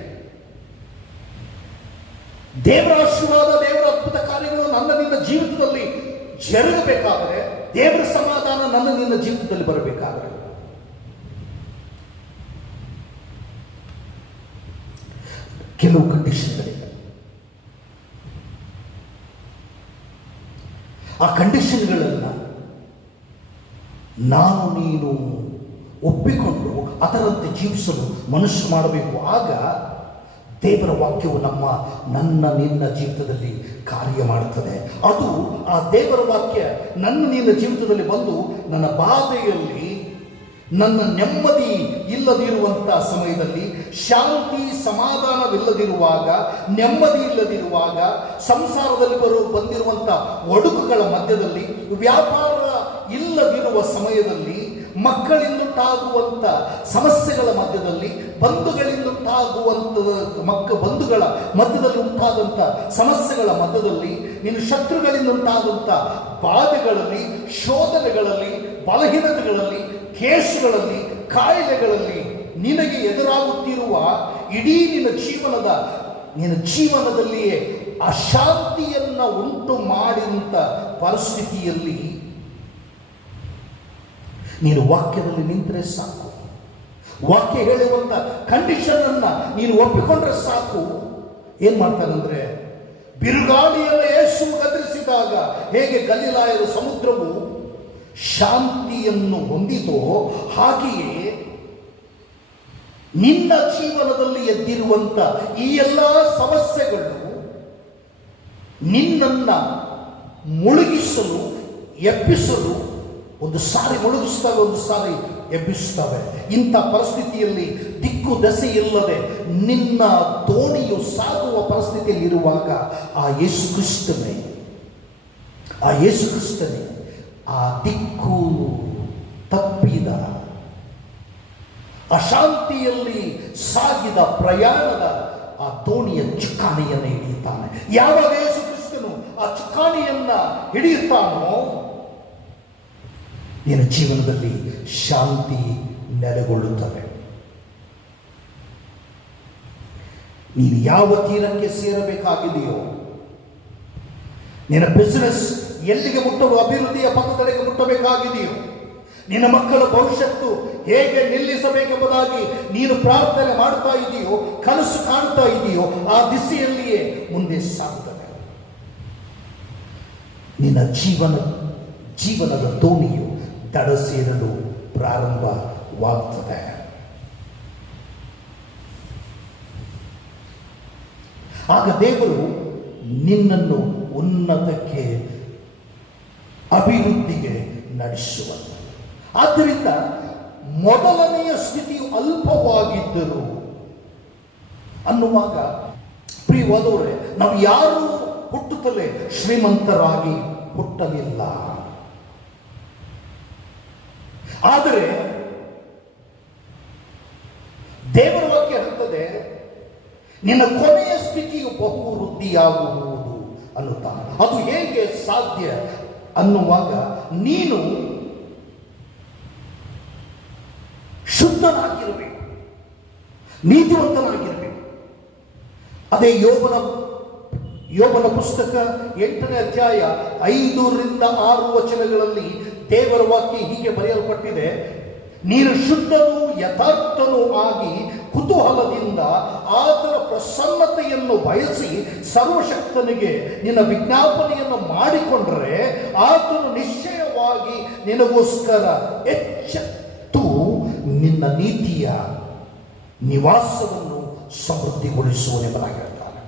ದೇವರ ಆಶೀರ್ವಾದ, ದೇವರ ಅದ್ಭುತ ಕಾರ್ಯಗಳು ನನ್ನ ನಿನ್ನ ಜೀವಿತದಲ್ಲಿ ಜರುಗಬೇಕಾದರೆ, ದೇವರ ಸಮಾಧಾನ ನನ್ನ ನಿನ್ನ ಜೀವಿತದಲ್ಲಿ ಬರಬೇಕಾದರೆ, ಕೆಲವು ಕಂಡೀಷನ್ಗಳಿವೆ. ಆ ಕಂಡೀಷನ್ಗಳನ್ನು ನಾನು ನೀನು ಒಪ್ಪಿಕೊಂಡು ಅದರಂತೆ ಜೀವಿಸಲು ಮನುಷ್ಯ ಮಾಡಬೇಕು. ಆಗ ದೇವರ ವಾಕ್ಯವು ನನ್ನ ನಿನ್ನ ಜೀವಿತದಲ್ಲಿ ಕಾರ್ಯ ಮಾಡುತ್ತದೆ. ಅದು ಆ ದೇವರ ವಾಕ್ಯ ನನ್ನ ನಿನ್ನ ಜೀವಿತದಲ್ಲಿ ಬಂದು ನನ್ನ ಬಾಧೆಯಲ್ಲಿ, ನನ್ನ ನೆಮ್ಮದಿ ಇಲ್ಲದಿರುವಂಥ ಸಮಯದಲ್ಲಿ, ಶಾಂತಿ ಸಮಾಧಾನವಿಲ್ಲದಿರುವಾಗ, ನೆಮ್ಮದಿ ಇಲ್ಲದಿರುವಾಗ, ಸಂಸಾರದಲ್ಲಿ ಬಂದಿರುವಂಥ ಒಡುಕುಗಳ ಮಧ್ಯದಲ್ಲಿ, ವ್ಯಾಪಾರ ಇಲ್ಲದಿರುವ ಸಮಯದಲ್ಲಿ, ಮಕ್ಕಳಿಂದುಂಟಾಗುವಂಥ ಸಮಸ್ಯೆಗಳ ಮಧ್ಯದಲ್ಲಿ, ಬಂಧುಗಳ ಮಧ್ಯದಲ್ಲಿ ಉಂಟಾದಂಥ ಸಮಸ್ಯೆಗಳ ಮಧ್ಯದಲ್ಲಿ, ನೀನು ಶತ್ರುಗಳಿಂದ ಉಂಟಾದಂಥ ಬಾಧೆಗಳಲ್ಲಿ, ಶೋಧನೆಗಳಲ್ಲಿ, ಬಲಹೀನತೆಗಳಲ್ಲಿ, ಕೇಸುಗಳಲ್ಲಿ, ಕಾಯಿಲೆಗಳಲ್ಲಿ ನಿನಗೆ ಎದುರಾಗುತ್ತಿರುವ ಇಡೀ ನಿನ್ನ ಜೀವನದಲ್ಲಿಯೇ ಅಶಾಂತಿಯನ್ನ ಉಂಟು ಮಾಡಿದಂಥ ಪರಿಸ್ಥಿತಿಯಲ್ಲಿ ನೀನು ವಾಕ್ಯದಲ್ಲಿ ನಿಂತರೆ ಸಾಕು. ವಾಕ್ಯ ಹೇಳುವಂತ ಕಂಡೀಷನ್ ಅನ್ನ ನೀನು ಒಪ್ಪಿಕೊಂಡ್ರೆ ಸಾಕು. ಏನ್ ಮಾಡ್ತಾನಂದ್ರೆ, ಬಿರುಗಾಳಿಯನ್ನ ಯೇಸು ಗದರಿಸಿದಾಗ ಹೇಗೆ ಗಲಿಲಾಯದ ಸಮುದ್ರವು ಶಾಂತಿಯನ್ನು ಹೊಂದಿತೋ, ಹಾಗೆಯೇ ನಿನ್ನ ಜೀವನದಲ್ಲಿ ಎದ್ದಿರುವಂತ ಈ ಎಲ್ಲ ಸಮಸ್ಯೆಗಳು ನಿನ್ನನ್ನ ಮುಳುಗಿಸಲು, ಎಬ್ಬಿಸಲು, ಒಂದು ಸಾರಿ ಮುಳುಗಿಸ್ತವೆ, ಒಂದು ಸಾರಿ ಎಬ್ಬಿಸ್ತವೆ. ಇಂಥ ಪರಿಸ್ಥಿತಿಯಲ್ಲಿ ದಿಕ್ಕು ದಸೆ ಇಲ್ಲದೆ ನಿನ್ನ ದೋಣಿಯು ಸಾಗುವ ಪರಿಸ್ಥಿತಿಯಲ್ಲಿ ಇರುವಾಗ ಆ ಯೇಸು ಕ್ರಿಸ್ತನೇ ಆ ದಿಕ್ಕು ತಪ್ಪಿದ, ಅಶಾಂತಿಯಲ್ಲಿ ಸಾಗಿದ ಪ್ರಯಾಣದ ಆ ದೋಣಿಯ ಚುಕ್ಕಾಣಿಯನ್ನು ಹಿಡಿಯುತ್ತಾನೆ. ಯಾವಾಗ ಯೇಸು ಕ್ರಿಸ್ತನು ಆ ಚುಕ್ಕಾಣಿಯನ್ನ ಹಿಡಿಯುತ್ತಾನೋ, ನಿನ್ನ ಜೀವನದಲ್ಲಿ ಶಾಂತಿ ನೆಲೆಗೊಳ್ಳುತ್ತದೆ. ನೀನು ಯಾವ ತೀರಕ್ಕೆ ಸೇರಬೇಕಾಗಿದೆಯೋ, ನಿನ್ನ ಬಿಸಿನೆಸ್ ಎಲ್ಲಿಗೆ ಮುಟ್ಟಲು, ಅಭಿವೃದ್ಧಿಯ ಪಥದೆಡೆಗೆ ಮುಟ್ಟಬೇಕಾಗಿದೆಯೋ, ನಿನ್ನ ಮಕ್ಕಳ ಭವಿಷ್ಯತ್ತು ಹೇಗೆ ನಿಲ್ಲಿಸಬೇಕೆಂಬುದಾಗಿ ನೀನು ಪ್ರಾರ್ಥನೆ ಮಾಡ್ತಾ ಇದೆಯೋ, ಕನಸು ಕಾಣ್ತಾ ಇದೆಯೋ, ಆ ದಿಸೆಯಲ್ಲಿಯೇ ಮುಂದೆ ಸಾಗುತ್ತದೆ. ನಿನ್ನ ಜೀವನದ ದೋಣಿಯು ದಡ ಸೇರಲು ಪ್ರಾರಂಭವಾಗುತ್ತದೆ. ಆಗ ದೇವರು ನಿನ್ನನ್ನು ಉನ್ನತಕ್ಕೆ, ಅಭಿವೃದ್ಧಿಗೆ ನಡೆಸುವನು. ಆದ್ದರಿಂದ ಮೊದಲನೆಯ ಸ್ಥಿತಿಯು ಅಲ್ಪವಾಗಿದ್ದರು ಅನ್ನುವಾಗ, ಪ್ರಿಯವಾದವರೇ, ನಾವು ಯಾರು ಹುಟ್ಟುತ್ತಲೇ ಶ್ರೀಮಂತರಾಗಿ ಹುಟ್ಟಲಿಲ್ಲ. ಆದರೆ ದೇವರ ವಾಕ್ಯ ಹೇಳ್ತದೆ, ನಿನ್ನ ಕೊನೆಯ ಸ್ಥಿತಿಯು ಬಹು ವೃದ್ಧಿಯಾಗುವುದು ಅನ್ನುತ್ತಾನೆ. ಅದು ಹೇಗೆ ಸಾಧ್ಯ? ಅನ್ನುವಾಗ ನೀನು ಶುದ್ಧನಾಗಿರಬೇಕು, ನೀತಿವಂತನಾಗಿರಬೇಕು. ಅದೇ ಯೋಬನ ಪುಸ್ತಕ 8ನೇ ಅಧ್ಯಾಯ 5ರಿಂದ 6 ವಚನಗಳಲ್ಲಿ ದೇವರ ವಾಕ್ಯ ಹೀಗೆ ಬರೆಯಲ್ಪಟ್ಟಿದೆ: ನೀನು ಶುದ್ಧನೂ ಯಥಾರ್ಥನೂ ಆಗಿ ಕುತೂಹಲದಿಂದ ಆತನ ಪ್ರಸನ್ನತೆಯನ್ನು ಬಯಸಿ ಸರ್ವಶಕ್ತನಿಗೆ ನಿನ್ನ ವಿಜ್ಞಾಪನೆಯನ್ನು ಮಾಡಿಕೊಂಡರೆ ಆತನು ನಿಶ್ಚಯವಾಗಿ ನಿನಗೋಸ್ಕರ ಎಚ್ಚೆತ್ತು ನಿನ್ನ ನೀತಿಯ ನಿವಾಸವನ್ನು ಸಮೃದ್ಧಿಗೊಳಿಸುವನೆಂಬುದಾಗಿ ಹೇಳ್ತಾನೆ.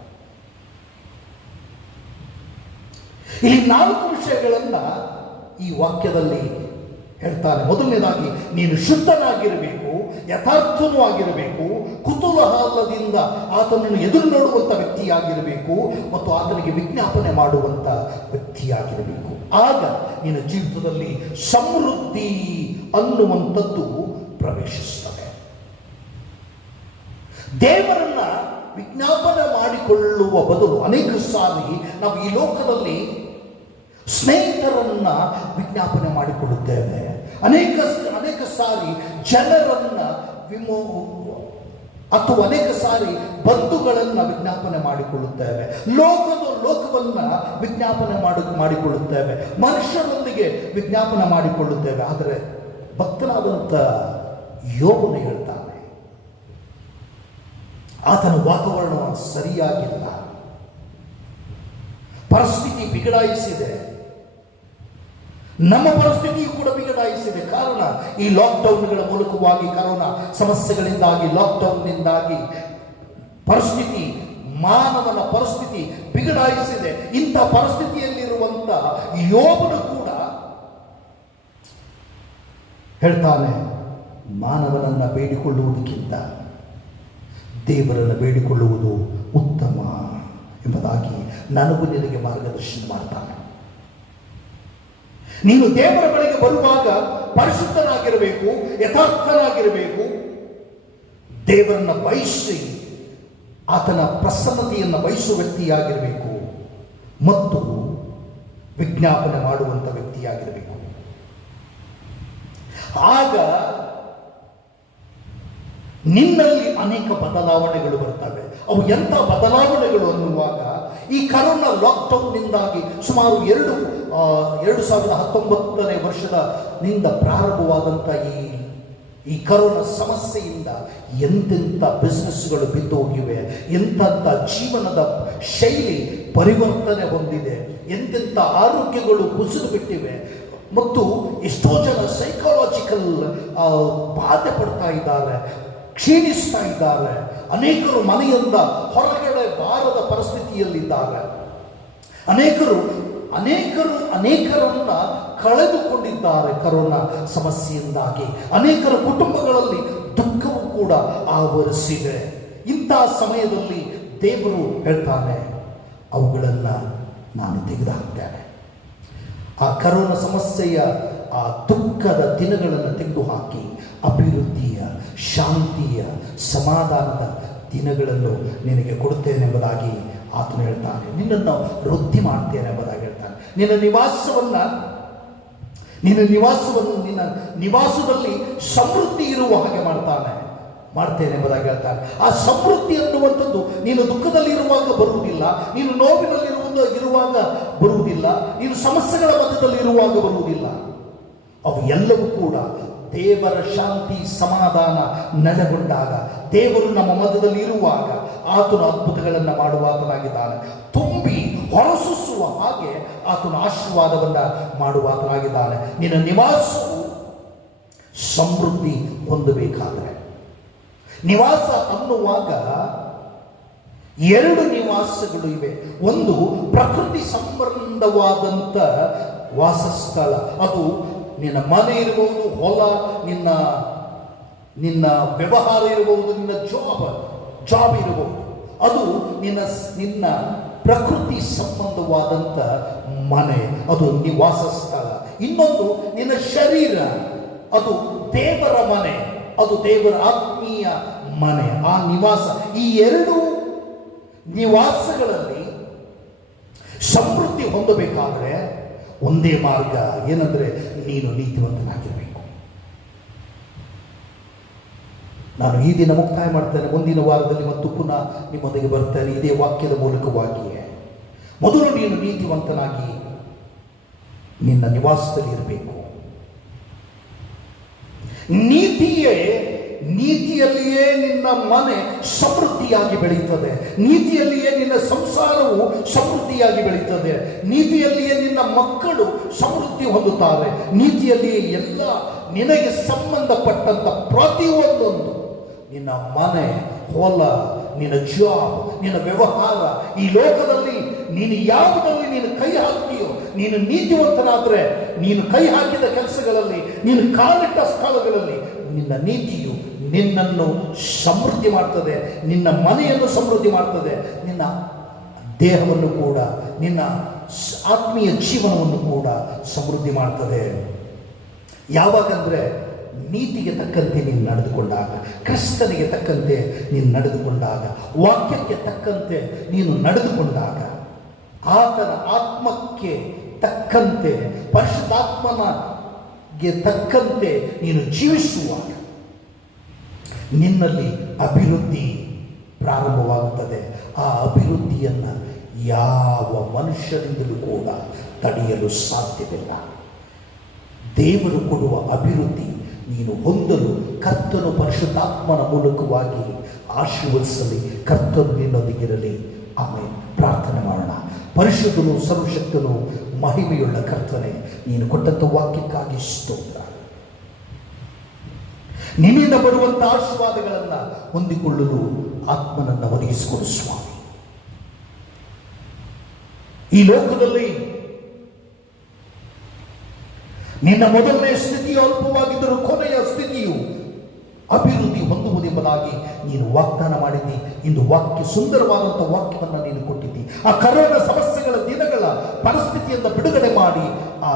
ಇಲ್ಲಿ 4 ವಿಷಯಗಳನ್ನ ಈ ವಾಕ್ಯದಲ್ಲಿ ಹೇಳ್ತಾನೆ. ಮೊದಲನೇದಾಗಿ ನೀನು ಶುದ್ಧನಾಗಿರಬೇಕು, ಯಥಾರ್ಥನೂ ಆಗಿರಬೇಕು, ಕುತೂಹಲದಿಂದ ಆತನನ್ನು ಎದುರು ನೋಡುವಂಥ ವ್ಯಕ್ತಿಯಾಗಿರಬೇಕು ಮತ್ತು ಆತನಿಗೆ ವಿಜ್ಞಾಪನೆ ಮಾಡುವಂಥ ವ್ಯಕ್ತಿಯಾಗಿರಬೇಕು. ಆಗ ನಿನ್ನ ಜೀವಿತದಲ್ಲಿ ಸಮೃದ್ಧಿ ಅನ್ನುವಂಥದ್ದು ಪ್ರವೇಶಿಸುತ್ತದೆ. ದೇವರನ್ನ ವಿಜ್ಞಾಪನೆ ಮಾಡಿಕೊಳ್ಳುವ ಬದಲು ಅನೇಕ ಸಾರಿ ನಾವು ಈ ಲೋಕದಲ್ಲಿ ಸ್ನೇಹಿತರನ್ನ ವಿಜ್ಞಾಪನೆ ಮಾಡಿಕೊಳ್ಳುತ್ತೇವೆ. ಅನೇಕ ಸಾರಿ ಜನರನ್ನ ಅಥವಾ ಅನೇಕ ಸಾರಿ ಬಂಧುಗಳನ್ನ ವಿಜ್ಞಾಪನೆ ಮಾಡಿಕೊಳ್ಳುತ್ತೇವೆ. ಲೋಕವನ್ನ ವಿಜ್ಞಾಪನೆ ಮಾಡಿಕೊಳ್ಳುತ್ತೇವೆ. ಮನುಷ್ಯರೊಂದಿಗೆ ವಿಜ್ಞಾಪನೆ ಮಾಡಿಕೊಳ್ಳುತ್ತೇವೆ. ಆದರೆ ಭಕ್ತನಾದಂಥ ಯೋಬನು ಹೇಳ್ತಾನೆ, ಆತನ ವಾತಾವರಣ ಸರಿಯಾಗಿಲ್ಲ, ಪರಿಸ್ಥಿತಿ ಬಿಗಡಾಯಿಸಿದೆ, ನಮ್ಮ ಪರಿಸ್ಥಿತಿಯು ಕೂಡ ಬಿಗಡಾಯಿಸಿದೆ. ಕಾರಣ ಈ ಲಾಕ್ಡೌನ್ಗಳ ಮೂಲಕವಾಗಿ, ಕರೋನಾ ಸಮಸ್ಯೆಗಳಿಂದಾಗಿ, ಲಾಕ್ಡೌನ್ನಿಂದಾಗಿ ಪರಿಸ್ಥಿತಿ, ಮಾನವನ ಪರಿಸ್ಥಿತಿ ಬಿಗಡಾಯಿಸಿದೆ. ಇಂಥ ಪರಿಸ್ಥಿತಿಯಲ್ಲಿರುವಂಥ ಯೋಬನು ಕೂಡ ಹೇಳ್ತಾನೆ, ಮಾನವನನ್ನ ಬೇಡಿಕೊಳ್ಳುವುದಕ್ಕಿಂತ ದೇವರನ್ನು ಬೇಡಿಕೊಳ್ಳುವುದು ಉತ್ತಮ ಎಂಬುದಾಗಿ ನನಗೂ ನಿನಗೆ ಮಾರ್ಗದರ್ಶನ ಮಾಡ್ತಾನೆ. ನೀನು ದೇವರ ಬಳಿಗೆ ಬರುವಾಗ ಪರಿಶುದ್ಧನಾಗಿರಬೇಕು, ಯಥಾರ್ಥನಾಗಿರಬೇಕು, ದೇವರನ್ನ ಬಯಸಿ ಆತನ ಪ್ರಸನ್ನತೆಯನ್ನು ಬಯಸುವ ವ್ಯಕ್ತಿಯಾಗಿರಬೇಕು ಮತ್ತು ವಿಜ್ಞಾಪನೆ ಮಾಡುವಂಥ ವ್ಯಕ್ತಿಯಾಗಿರಬೇಕು. ಆಗ ನಿನ್ನಲ್ಲಿ ಅನೇಕ ಬದಲಾವಣೆಗಳು ಬರ್ತವೆ. ಅವು ಎಂಥ ಬದಲಾವಣೆಗಳು ಅನ್ನುವಾಗ, ಈ ಕರೋನಾ ಲಾಕ್ಡೌನ್ನಿಂದಾಗಿ ಸುಮಾರು 2019ನೇ ವರ್ಷದಿಂದ ಪ್ರಾರಂಭವಾದಂಥ ಈ ಕರೋನಾ ಸಮಸ್ಯೆಯಿಂದ ಎಂತೆಂಥ ಬಿಸ್ನೆಸ್ಗಳು ಬಿದ್ದು ಹೋಗಿವೆ, ಎಂತೆಂಥ ಜೀವನದ ಶೈಲಿ ಪರಿವರ್ತನೆ ಹೊಂದಿದೆ, ಎಂತೆಂಥ ಆರೋಗ್ಯಗಳು ಕುಸಿದು ಬಿಟ್ಟಿವೆ ಮತ್ತು ಎಷ್ಟೋ ಜನ ಸೈಕಾಲಜಿಕಲ್ ಬಾಧೆ ಪಡ್ತಾ ಇದ್ದಾರೆ, ಕ್ಷೀಣಿಸ್ತಾ ಇದ್ದಾರೆ. ಅನೇಕರು ಮನೆಯಿಂದ ಹೊರಗಡೆ ಬಾರದ ಪರಿಸ್ಥಿತಿಯಲ್ಲಿದ್ದಾರೆ. ಅನೇಕರನ್ನ ಕಳೆದುಕೊಂಡಿದ್ದಾರೆ ಕರೋನಾ ಸಮಸ್ಯೆಯಿಂದಾಗಿ. ಅನೇಕರ ಕುಟುಂಬಗಳಲ್ಲಿ ದುಃಖವೂ ಕೂಡ ಆವರಿಸಿದೆ. ಇಂಥ ಸಮಯದಲ್ಲಿ ದೇವರು ಹೇಳ್ತಾನೆ, ಅವುಗಳನ್ನು ನಾನು ತೆಗೆದುಹಾಕ್ತೇನೆ. ಆ ಕರೋನಾ ಸಮಸ್ಯೆಯ ಆ ದುಃಖದ ದಿನಗಳನ್ನು ತೆಗೆದುಹಾಕಿ ಅಭಿವೃದ್ಧಿಯ, ಶಾಂತಿಯ, ಸಮಾಧಾನದ ದಿನಗಳನ್ನು ನಿನಗೆ ಕೊಡುತ್ತೇನೆ ಎಂಬುದಾಗಿ ಆತನು ಹೇಳ್ತಾನೆ. ನಿನ್ನನ್ನು ವೃದ್ಧಿ ಮಾಡ್ತೇನೆ ಎಂಬುದಾಗಿ ಹೇಳ್ತಾನೆ. ನಿನ್ನ ನಿವಾಸದಲ್ಲಿ ಸಮೃದ್ಧಿ ಇರುವ ಹಾಗೆ ಮಾಡ್ತೇನೆ ಎಂಬುದಾಗಿ ಹೇಳ್ತಾನೆ. ಆ ಸಮೃದ್ಧಿ ಅನ್ನುವಂಥದ್ದು ನೀನು ದುಃಖದಲ್ಲಿ ಇರುವಾಗ ಬರುವುದಿಲ್ಲ, ನೀನು ನೋವಿನಲ್ಲಿರುವಾಗ ಬರುವುದಿಲ್ಲ, ನೀನು ಸಮಸ್ಯೆಗಳ ಮಧ್ಯದಲ್ಲಿ ಇರುವಾಗ ಬರುವುದಿಲ್ಲ. ಅವು ಎಲ್ಲವೂ ಕೂಡ ದೇವರ ಶಾಂತಿ, ಸಮಾಧಾನ ನೆಲೆಗೊಂಡಾಗ, ದೇವರು ನಮ್ಮ ಮಧ್ಯದಲ್ಲಿ ಇರುವಾಗ ಆತನು ಅದ್ಭುತಗಳನ್ನು ಮಾಡುವಾತನಾಗಿದ್ದಾನೆ. ತುಂಬಿ ಹೊರಸೂಸುವ ಹಾಗೆ ಆತನ ಆಶೀರ್ವಾದವನ್ನು ಮಾಡುವಾತನಾಗಿದ್ದಾನೆ. ನಿನ್ನ ನಿವಾಸವು ಸಮೃದ್ಧಿ ಹೊಂದಬೇಕಾದರೆ, ನಿವಾಸ ಅನ್ನುವಾಗ 2 ನಿವಾಸಗಳು ಇವೆ. ಒಂದು ಪ್ರಕೃತಿ ಸಂಬಂಧವಾದಂಥ ವಾಸಸ್ಥಳ, ಅದು ನಿನ್ನ ಮನೆ ಇರಬಹುದು, ಹೊಲ, ನಿನ್ನ ವ್ಯವಹಾರ ಇರಬಹುದು, ನಿನ್ನ ಜಾಬ್ ಇರಬಹುದು. ಅದು ನಿನ್ನ ಪ್ರಕೃತಿ ಸಂಬಂಧವಾದಂಥ ಮನೆ, ಅದು ನಿವಾಸ ಸ್ಥಳ. ಇನ್ನೊಂದು ನಿನ್ನ ಶರೀರ, ಅದು ದೇವರ ಮನೆ, ಅದು ದೇವರ ಆತ್ಮೀಯ ಮನೆ, ಆ ನಿವಾಸ. ಈ 2 ನಿವಾಸಗಳಲ್ಲಿ ಸಮೃದ್ಧಿ ಹೊಂದಬೇಕಾದ್ರೆ ಒಂದೇ ಮಾರ್ಗ ಏನಂದ್ರೆ ನೀನು ನೀತಿವಂತನಾಗಿರಬೇಕು. ನಾನು ಈ ದಿನ ಮುಕ್ತಾಯ ಮಾಡ್ತೇನೆ. ಮುಂದಿನ ವಾರದಲ್ಲಿ ಮತ್ತು ಪುನಃ ನಿಮ್ಮೊಂದಿಗೆ ಬರ್ತೇನೆ ಇದೇ ವಾಕ್ಯದ ಮೂಲಕವಾಗಿಯೇ. ಮೊದಲು ನೀನು ನೀತಿವಂತನಾಗಿ ನಿನ್ನ ನಿವಾಸದಲ್ಲಿ ಇರಬೇಕು. ನೀತಿಯಲ್ಲಿಯೇ ನಿನ್ನ ಮನೆ ಸಮೃದ್ಧಿಯಾಗಿ ಬೆಳೆಯುತ್ತದೆ. ನೀತಿಯಲ್ಲಿಯೇ ನಿನ್ನ ಸಂಸಾರವು ಸಮೃದ್ಧಿಯಾಗಿ ಬೆಳೆಯುತ್ತದೆ. ನೀತಿಯಲ್ಲಿಯೇ ನಿನ್ನ ಮಕ್ಕಳು ಸಮೃದ್ಧಿ ಹೊಂದುತ್ತಾರೆ. ನೀತಿಯಲ್ಲಿಯೇ ಎಲ್ಲ ನಿನಗೆ ಸಂಬಂಧಪಟ್ಟಂತ ಪ್ರತಿಯೊಂದೊಂದು ನಿನ್ನ ಮನೆ, ಹೊಲ, ನಿನ್ನ ಜಾಬ್, ನಿನ್ನ ವ್ಯವಹಾರ, ಈ ಲೋಕದಲ್ಲಿ ನೀನು ಯಾವುದರಲ್ಲಿ ನೀನು ಕೈ ಹಾಕ್ತೀಯೋ, ನೀನು ನೀತಿವಂತನಾದರೆ ನೀನು ಕೈ ಹಾಕಿದ ಕೆಲಸಗಳಲ್ಲಿ, ನೀನು ಕಾಲಿಟ್ಟ ಸ್ಥಳಗಳಲ್ಲಿ ನಿನ್ನ ನೀತಿಯು ನಿನ್ನನ್ನು ಸಮೃದ್ಧಿ ಮಾಡ್ತದೆ, ನಿನ್ನ ಮನೆಯನ್ನು ಸಮೃದ್ಧಿ ಮಾಡ್ತದೆ, ನಿನ್ನ ದೇಹವನ್ನು ಕೂಡ, ನಿನ್ನ ಆತ್ಮೀಯ ಜೀವನವನ್ನು ಕೂಡ ಸಮೃದ್ಧಿ ಮಾಡ್ತದೆ. ಯಾವಾಗಂದ್ರೆ ನೀತಿಗೆ ತಕ್ಕಂತೆ ನೀನು ನಡೆದುಕೊಂಡಾಗ, ಕ್ರಿಸ್ತನಿಗೆ ತಕ್ಕಂತೆ ನೀನು ನಡೆದುಕೊಂಡಾಗ, ವಾಕ್ಯಕ್ಕೆ ತಕ್ಕಂತೆ ನೀನು ನಡೆದುಕೊಂಡಾಗ, ಆತನ ಆತ್ಮಕ್ಕೆ ತಕ್ಕಂತೆ, ಪರಿಶುದ್ಧಾತ್ಮನಿಗೆ ತಕ್ಕಂತೆ ನೀನು ಜೀವಿಸುವಾಗ ನಿನ್ನಲ್ಲಿ ಅಭಿವೃದ್ಧಿ ಪ್ರಾರಂಭವಾಗುತ್ತದೆ. ಆ ಅಭಿವೃದ್ಧಿಯನ್ನು ಯಾವ ಮನುಷ್ಯರಿಂದಲೂ ಕೂಡ ತಡೆಯಲು ಸಾಧ್ಯವಿಲ್ಲ. ದೇವರು ಕೊಡುವ ಅಭಿವೃದ್ಧಿ ನೀನು ಹೊಂದಲು ಕರ್ತನು ಪರಿಶುದ್ಧಾತ್ಮನ ಮೂಲಕವಾಗಿ ಆಶೀರ್ವದಿಸಲಿ. ಕರ್ತನು ನಿನ್ನೊಂದಿಗಿರಲಿ. ಆಮೇಲೆ ಪ್ರಾರ್ಥನೆ ಮಾಡೋಣ. ಪರಿಶುದ್ಧನು, ಸರ್ವಶಕ್ತನು, ಮಹಿಮೆಯುಳ್ಳ ಕರ್ತನೆ, ನೀನು ಕೊಟ್ಟಂಥ ವಾಕ್ಯಕ್ಕಾಗಿ ಸ್ತೋತ್ರ. ನಿನ್ನಿಂದ ಬರುವಂಥ ಆಶೀರ್ವಾದಗಳನ್ನು ಹೊಂದಿಕೊಳ್ಳಲು ಆತ್ಮನನ್ನು ಒದಗಿಸಿಕೊಡು ಸ್ವಾಮಿ. ಈ ಲೋಕದಲ್ಲಿ ನಿನ್ನ ಮೊದಲನೇ ಸ್ಥಿತಿಯು ಅಲ್ಪವಾಗಿದ್ದರೂ ಕೊನೆಯ ಸ್ಥಿತಿಯು ಅಭಿವೃದ್ಧಿ ಹೊಂದುವುದೆಂಬುದಾಗಿ ನೀನು ವಾಗ್ದಾನ ಮಾಡಿದ್ದಿ. ಇಂದು ವಾಕ್ಯ, ಸುಂದರವಾದಂಥ ವಾಕ್ಯವನ್ನು ನೀನು ಕೊಟ್ಟಿದ್ದಿ. ಆ ಕರೋನಾ ಸಮಸ್ಯೆಗಳ ದಿನಗಳ ಪರಿಸ್ಥಿತಿಯಿಂದ ಬಿಡುಗಡೆ ಮಾಡಿ, ಆ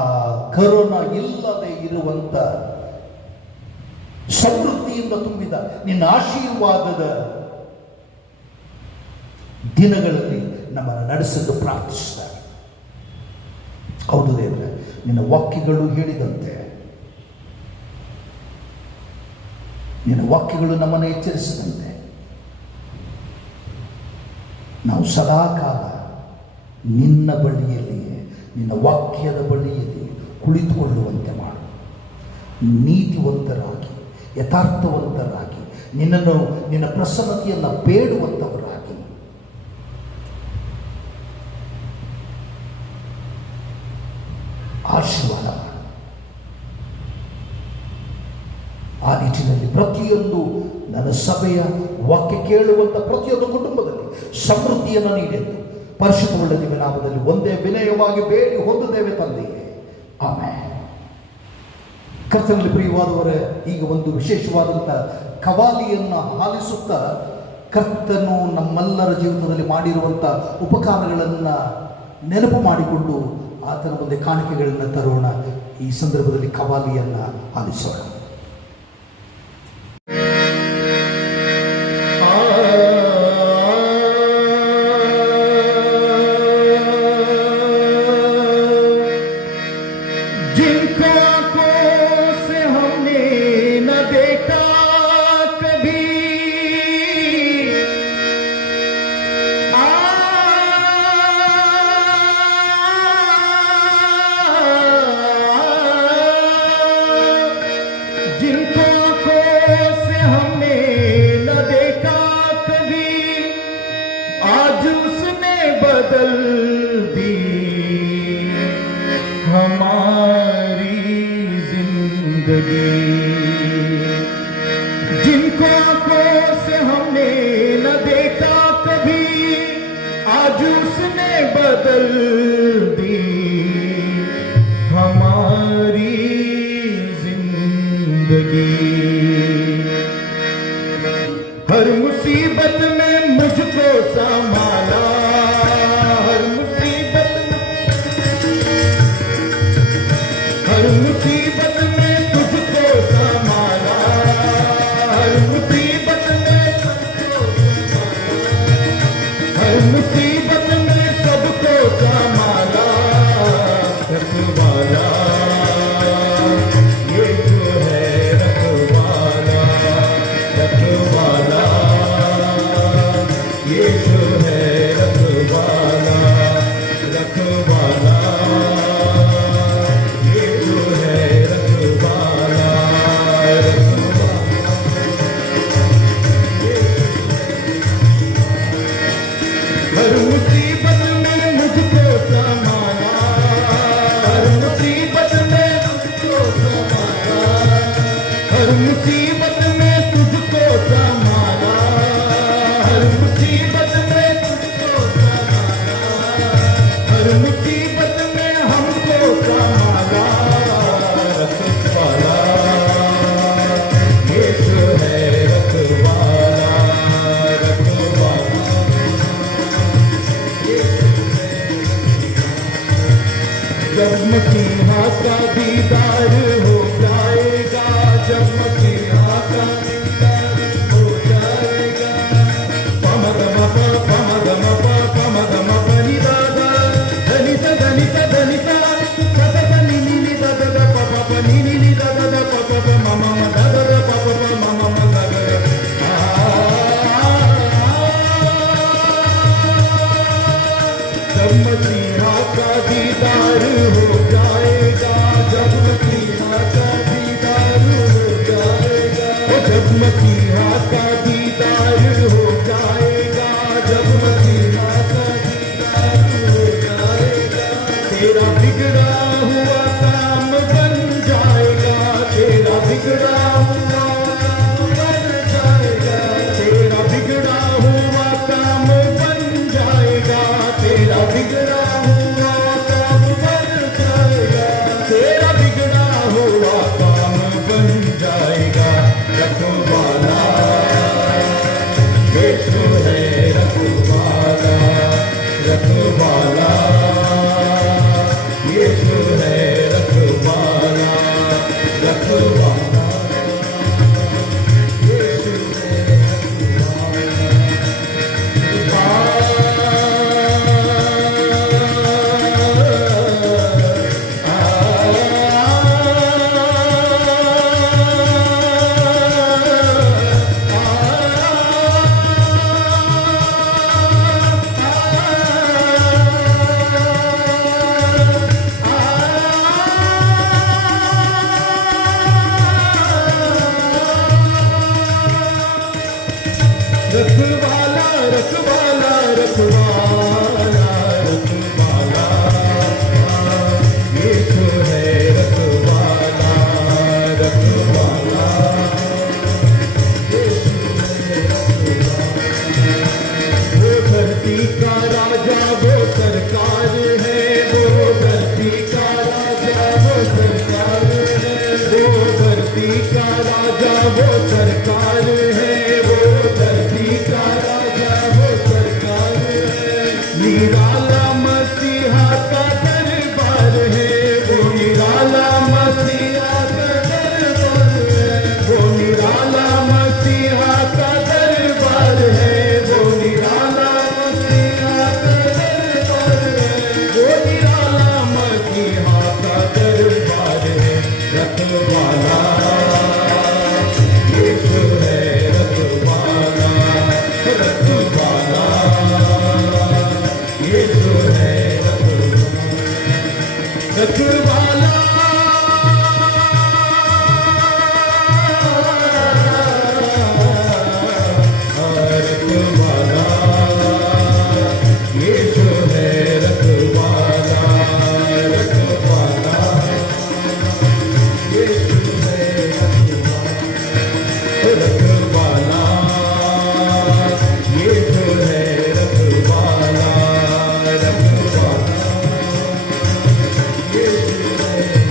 ಕರೋನಾ ಇಲ್ಲದೆ ಇರುವಂತ ಸಮೃದ್ಧಿಯಿಂದ ತುಂಬಿದ ನಿನ್ನ ಆಶೀರ್ವಾದದ ದಿನಗಳಲ್ಲಿ ನಮ್ಮನ್ನು ನಡೆಸಲು ಪ್ರಾರ್ಥಿಸ್ತಾರೆ. ಹೌದು ದೇವರೇ, ನಿನ್ನ ವಾಕ್ಯಗಳು ಹೇಳಿದಂತೆ, ನಿನ್ನ ವಾಕ್ಯಗಳು ನಮ್ಮನ್ನು ಎಚ್ಚರಿಸಿದಂತೆ ನಾವು ಸದಾಕಾಲ ನಿನ್ನ ಬಳಿಯಲ್ಲಿಯೇ, ನಿನ್ನ ವಾಕ್ಯದ ಬಳಿಯಲ್ಲಿ ಕುಳಿತುಕೊಳ್ಳುವಂತೆ ಮಾಡು. ನೀತಿವಂತರಾಗಿ, ಯಥಾರ್ಥವಂತರಾಗಿ, ನಿನ್ನನ್ನು, ನಿನ್ನ ಪ್ರಸನ್ನತೆಯನ್ನು ಬೇಡುವಂಥವರಾಗಿ ಆಶೀರ್ವಾದ ಮಾಡು. ಆ ನಿಟ್ಟಿನಲ್ಲಿ ಪ್ರತಿಯೊಂದು ನನ್ನ ಸಭೆಯ ವಾಕ್ಯ ಕೇಳುವಂಥ ಪ್ರತಿಯೊಂದು ಕುಟುಂಬದಲ್ಲಿ ಸಮೃದ್ಧಿಯನ್ನು ನೀಡೆಂದು ಪರಿಶುದ್ಧವುಳ್ಳ ನಿಮ್ಮ ನಾಮದಲ್ಲಿ ಒಂದೇ ವಿನಯವಾಗಿ ಬೇಡಿ ಹೊಂದುತ್ತೇವೆ ತಂದೆಯೇ. ಆಮೇಲೆ ಕರ್ತನಲ್ಲಿ ಪ್ರಿಯವಾದವರೇ, ಈಗ ಒಂದು ವಿಶೇಷವಾದಂಥ ಕವಾಲಿಯನ್ನು ಆಲಿಸುತ್ತಾ ಕರ್ತನು ನಮ್ಮೆಲ್ಲರ ಜೀವಿತದಲ್ಲಿ ಮಾಡಿರುವಂಥ ಉಪಕಾರಗಳನ್ನು ನೆನಪು ಮಾಡಿಕೊಂಡು ಆತನ ಮುಂದೆ ಕಾಣಿಕೆಗಳನ್ನು ತರೋಣ. ಈ ಸಂದರ್ಭದಲ್ಲಿ ಕವಾಲಿಯನ್ನು ಆಲಿಸೋಣ. बदल दी हमारी जिंदगी, जिनको आंखों से हमने न देखा कभी, आज उसने बदल दी हमारी जिंदगी। हर मुसीबत में मुझको संभाला, हर मुसीबत में तुझको संभाला, हर मुसीबत में सबको संभाला। रखवाला, यीशु है रखवाला, हर मुसीबत में मुझको संभाला, हर मुसीबत में मुझको संभाला, हर मुसीबत में तुझको संभाला, हर मुसीबत में तुझको संभाला, हर मुसीबत में हमको संभाला, रखवाला, यीशु है रखवाला, रखवाला, जब मसीहा का दीदार हो जाएगा, जब मसीहा का दीदार हो जाएगा, पमगमप पमगमप पमगमप निदादा धनिसा धनिसा धनिसा सदा नीनी दादा पप नीनी दादा पप मम दादा पप मम दादा जब मसीहा का दीदार हो जाएगा, जब मसीहा का दीदार हो जाएगा, जब मसीहा का दीदार हो जाएगा, जब मसीहा का दीदार हो जाएगा, तेरा बिगड़ा हुआ काम बन जाएगा, तेरा बिगड़ा हुआ काम बन जाएगा, तेरा बिगड़ा हुआ काम बन जाएगा, तेरा बिगड़ा हुआ काम बन जाएगा, तेरा बिगड़ा हुआ काम बन जाएगा, रखवाला, यीशु है रखवाला, रखवाला, यीशु है रखवाला, रखवाला, यीशु है रखवाला, रखवाला, रखवाला, रखवाला, यीशु है रखवाला, रखवाला, यीशु है रखवाला, वो धरती का राजा वो सरकार है, वो धरती का राजा वो सरकार है, वो धरती का राजा वो सरकार है, वो धरती का राजा वो सरकार है, निराला मसीहा का दरबार है, वो निराला मसीहा का दरबार है, वो निराला मसीहा का दरबार है, वो निराला मसीहा का दरबार है, वो निराला मसीहा का दरबार है, रखवाला, यीशु है रखवाला, रखवाला, यीशु है रखवाला, रखवाला, यीशु है रखवाला, रखवाला, यीशु है रखवाला, यीशु है रखवाला, रखवाला, यीशु है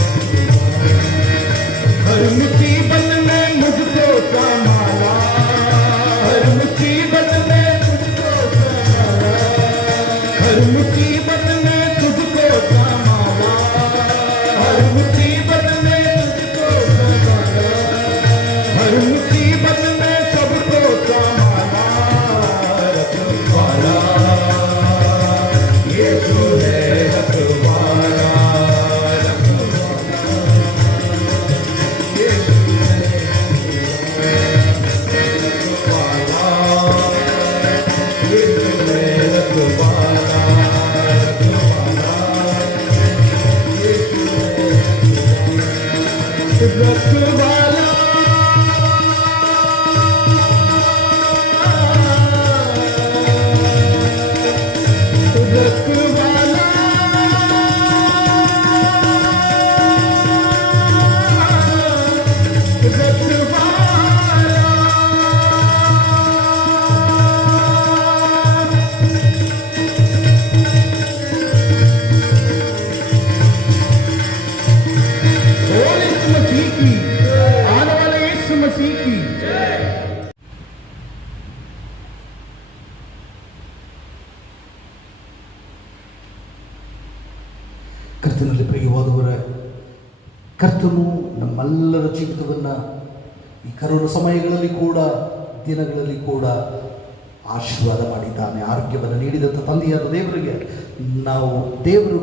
ಕರ್ತನಲ್ಲಿ ಪ್ರಿಯವಾದವರೇ, ಕರ್ತನು ನಮ್ಮೆಲ್ಲರ ಜೀವಿತವನ್ನು ಈ ಕರೋನಾ ಸಮಯಗಳಲ್ಲಿ ಕೂಡ, ದಿನಗಳಲ್ಲಿ ಕೂಡ ಆಶೀರ್ವಾದ ಮಾಡಿದ್ದಾನೆ. ಆರೋಗ್ಯವನ್ನು ನೀಡಿದಂಥ ತಂದೆಯಾದ ದೇವರಿಗೆ ನಾವು ದೇವರು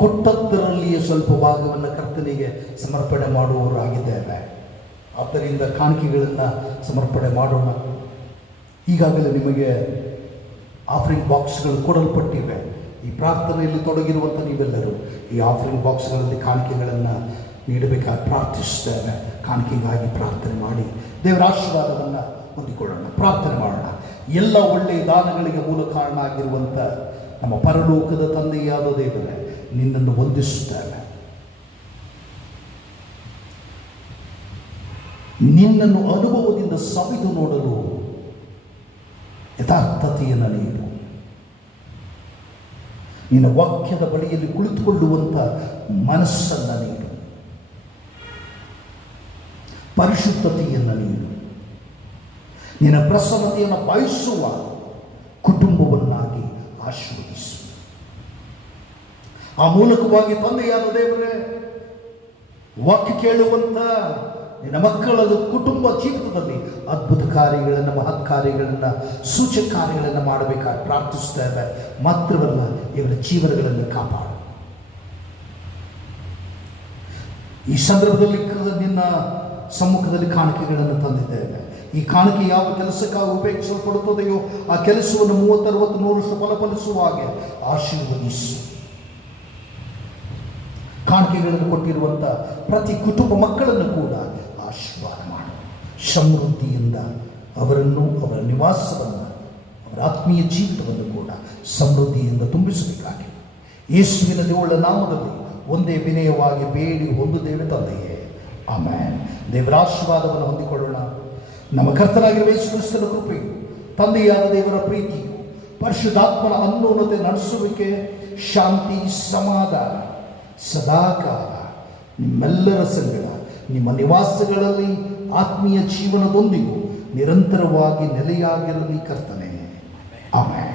ಕೊಟ್ಟದ್ದರಲ್ಲಿಯೇ ಸ್ವಲ್ಪ ಭಾಗವನ್ನು ಕರ್ತನಿಗೆ ಸಮರ್ಪಣೆ ಮಾಡುವವರಾಗಿದ್ದೇವೆ. ಆದ್ದರಿಂದ ಕಾಣಿಕೆಗಳನ್ನು ಸಮರ್ಪಣೆ ಮಾಡೋಣ. ಈಗಾಗಲೇ ನಿಮಗೆ ಆಫರಿಂಗ್ ಬಾಕ್ಸ್ಗಳು ಕೊಡಲ್ಪಟ್ಟಿವೆ. ಈ ಪ್ರಾರ್ಥನೆಯಲ್ಲಿ ತೊಡಗಿರುವಂಥ ನೀವೆಲ್ಲರೂ ಈ ಆಫರಿಂಗ್ ಬಾಕ್ಸ್ಗಳಲ್ಲಿ ಕಾಣಿಕೆಗಳನ್ನು ನೀಡಬೇಕಾಗಿ ಪ್ರಾರ್ಥಿಸ್ತೇವೆ. ಕಾಣಿಕೆಗಾಗಿ ಪ್ರಾರ್ಥನೆ ಮಾಡಿ ದೇವರ ಆಶೀರ್ವಾದವನ್ನು ಹೊಂದಿಕೊಳ್ಳೋಣ. ಪ್ರಾರ್ಥನೆ ಮಾಡೋಣ. ಎಲ್ಲ ಒಳ್ಳೆಯ ದಾನಗಳಿಗೆ ಮೂಲ ಕಾರಣ ಆಗಿರುವಂಥ ನಮ್ಮ ಪರಲೋಕದ ತಂದೆಯಾದ ದೇವರೇ, ನಿನ್ನನ್ನು ವಂದಿಸುತ್ತೇವೆ. ನಿನ್ನನ್ನು ಅನುಭವದಿಂದ ಸವಿದು ನೋಡಲು ಯಥಾರ್ಥತೆಯನ್ನು ನೀಡು. ನಿನ್ನ ವಾಕ್ಯದ ಬಳಿಯಲ್ಲಿ ಕುಳಿತುಕೊಳ್ಳುವಂಥ ಮನಸ್ಸನ್ನು ನೀಡು. ಪರಿಶುದ್ಧತೆಯನ್ನು ನೀಡು. ನಿನ್ನ ಪ್ರಸನ್ನತೆಯನ್ನು ಬಯಸುವ ಕುಟುಂಬವನ್ನಾಗಿ ಆಶೀರ್ವದಿಸು. ಆ ಮೂಲಕವಾಗಿ ತಂದೆಯಾದ ದೇವರೇ, ವಾಕ್ಯ ಕೇಳುವಂಥ ನಿನ್ನ ಮಕ್ಕಳ ಕುಟುಂಬ ಜೀವಿತದಲ್ಲಿ ಅದ್ಭುತ ಕಾರ್ಯಗಳನ್ನು, ಮಹತ್ ಕಾರ್ಯಗಳನ್ನು, ಸೂಚಕ ಕಾರ್ಯಗಳನ್ನು ಮಾಡಬೇಕಾಗಿ ಪ್ರಾರ್ಥಿಸ್ತೇವೆ. ಮಾತ್ರವಲ್ಲ, ಇವರ ಜೀವನಗಳನ್ನು ಕಾಪಾಡು. ಈ ಸಂದರ್ಭದಲ್ಲಿ ನಿನ್ನ ಸಮ್ಮುಖದಲ್ಲಿ ಕಾಣಿಕೆಗಳನ್ನು ತಂದಿದ್ದೇವೆ. ಈ ಕಾಣಿಕೆ ಯಾವ ಕೆಲಸಕ್ಕಾಗಿ ಉಪಯೋಗಿಸಲ್ಪಡುತ್ತದೆಯೋ ಆ ಕೆಲಸವನ್ನು 30, 60, 100 ವರ್ಷ ಫಲಫಲಿಸುವ ಹಾಗೆ ಆಶೀರ್ವದಿಸು. ಕಾಣಿಕೆಗಳನ್ನು ಕೊಟ್ಟಿರುವಂಥ ಪ್ರತಿ ಕುಟುಂಬ ಮಕ್ಕಳನ್ನು ಕೂಡ ಆಶೀರ್ವಾದ ಮಾಡು. ಸಮೃದ್ಧಿಯಿಂದ ಅವರನ್ನು, ಅವರ ನಿವಾಸವನ್ನು, ಅವರ ಆತ್ಮೀಯ ಜೀವಿತವನ್ನು ಕೂಡ ಸಮೃದ್ಧಿಯಿಂದ ತುಂಬಿಸಬೇಕಾಗಿ ಯೇಸುವಿನ ದೇವರ ನಾಮದಲ್ಲಿ ಒಂದೇ ವಿನಯವಾಗಿ ಬೇಡಿ ಹೊಂದುತ್ತೇವೆ ತಂದೆಯೇ, ಆಮೆನ್. ದೇವರ ಆಶೀರ್ವಾದವನ್ನು ಹೊಂದಿಕೊಳ್ಳೋಣ. ನಮ್ಮ ಕರ್ತನಾಗಿರುವ ಯೇಸು ಕ್ರಿಸ್ತನ ಕೃಪೆಯು, ತಂದೆಯಾದ ದೇವರ ಪ್ರೀತಿಯು, ಪರಿಶುದ್ಧಾತ್ಮನ ಅನ್ಯೋನ್ಯತೆ ನಡೆಸುವಿಕೆ, ಶಾಂತಿ, ಸಮಾಧಾನ ಸದಾಕಾಲ ನಿಮ್ಮೆಲ್ಲರ ಸಂಗಡ, ನಿಮ್ಮ ನಿವಾಸಗಳಲ್ಲಿ ಆತ್ಮೀಯ ಜೀವನದೊಂದಿಗೂ ನಿರಂತರವಾಗಿ ನೆಲೆಯಾಗಿರಲಿ ಕರ್ತನೆ, ಆಮೆನ್.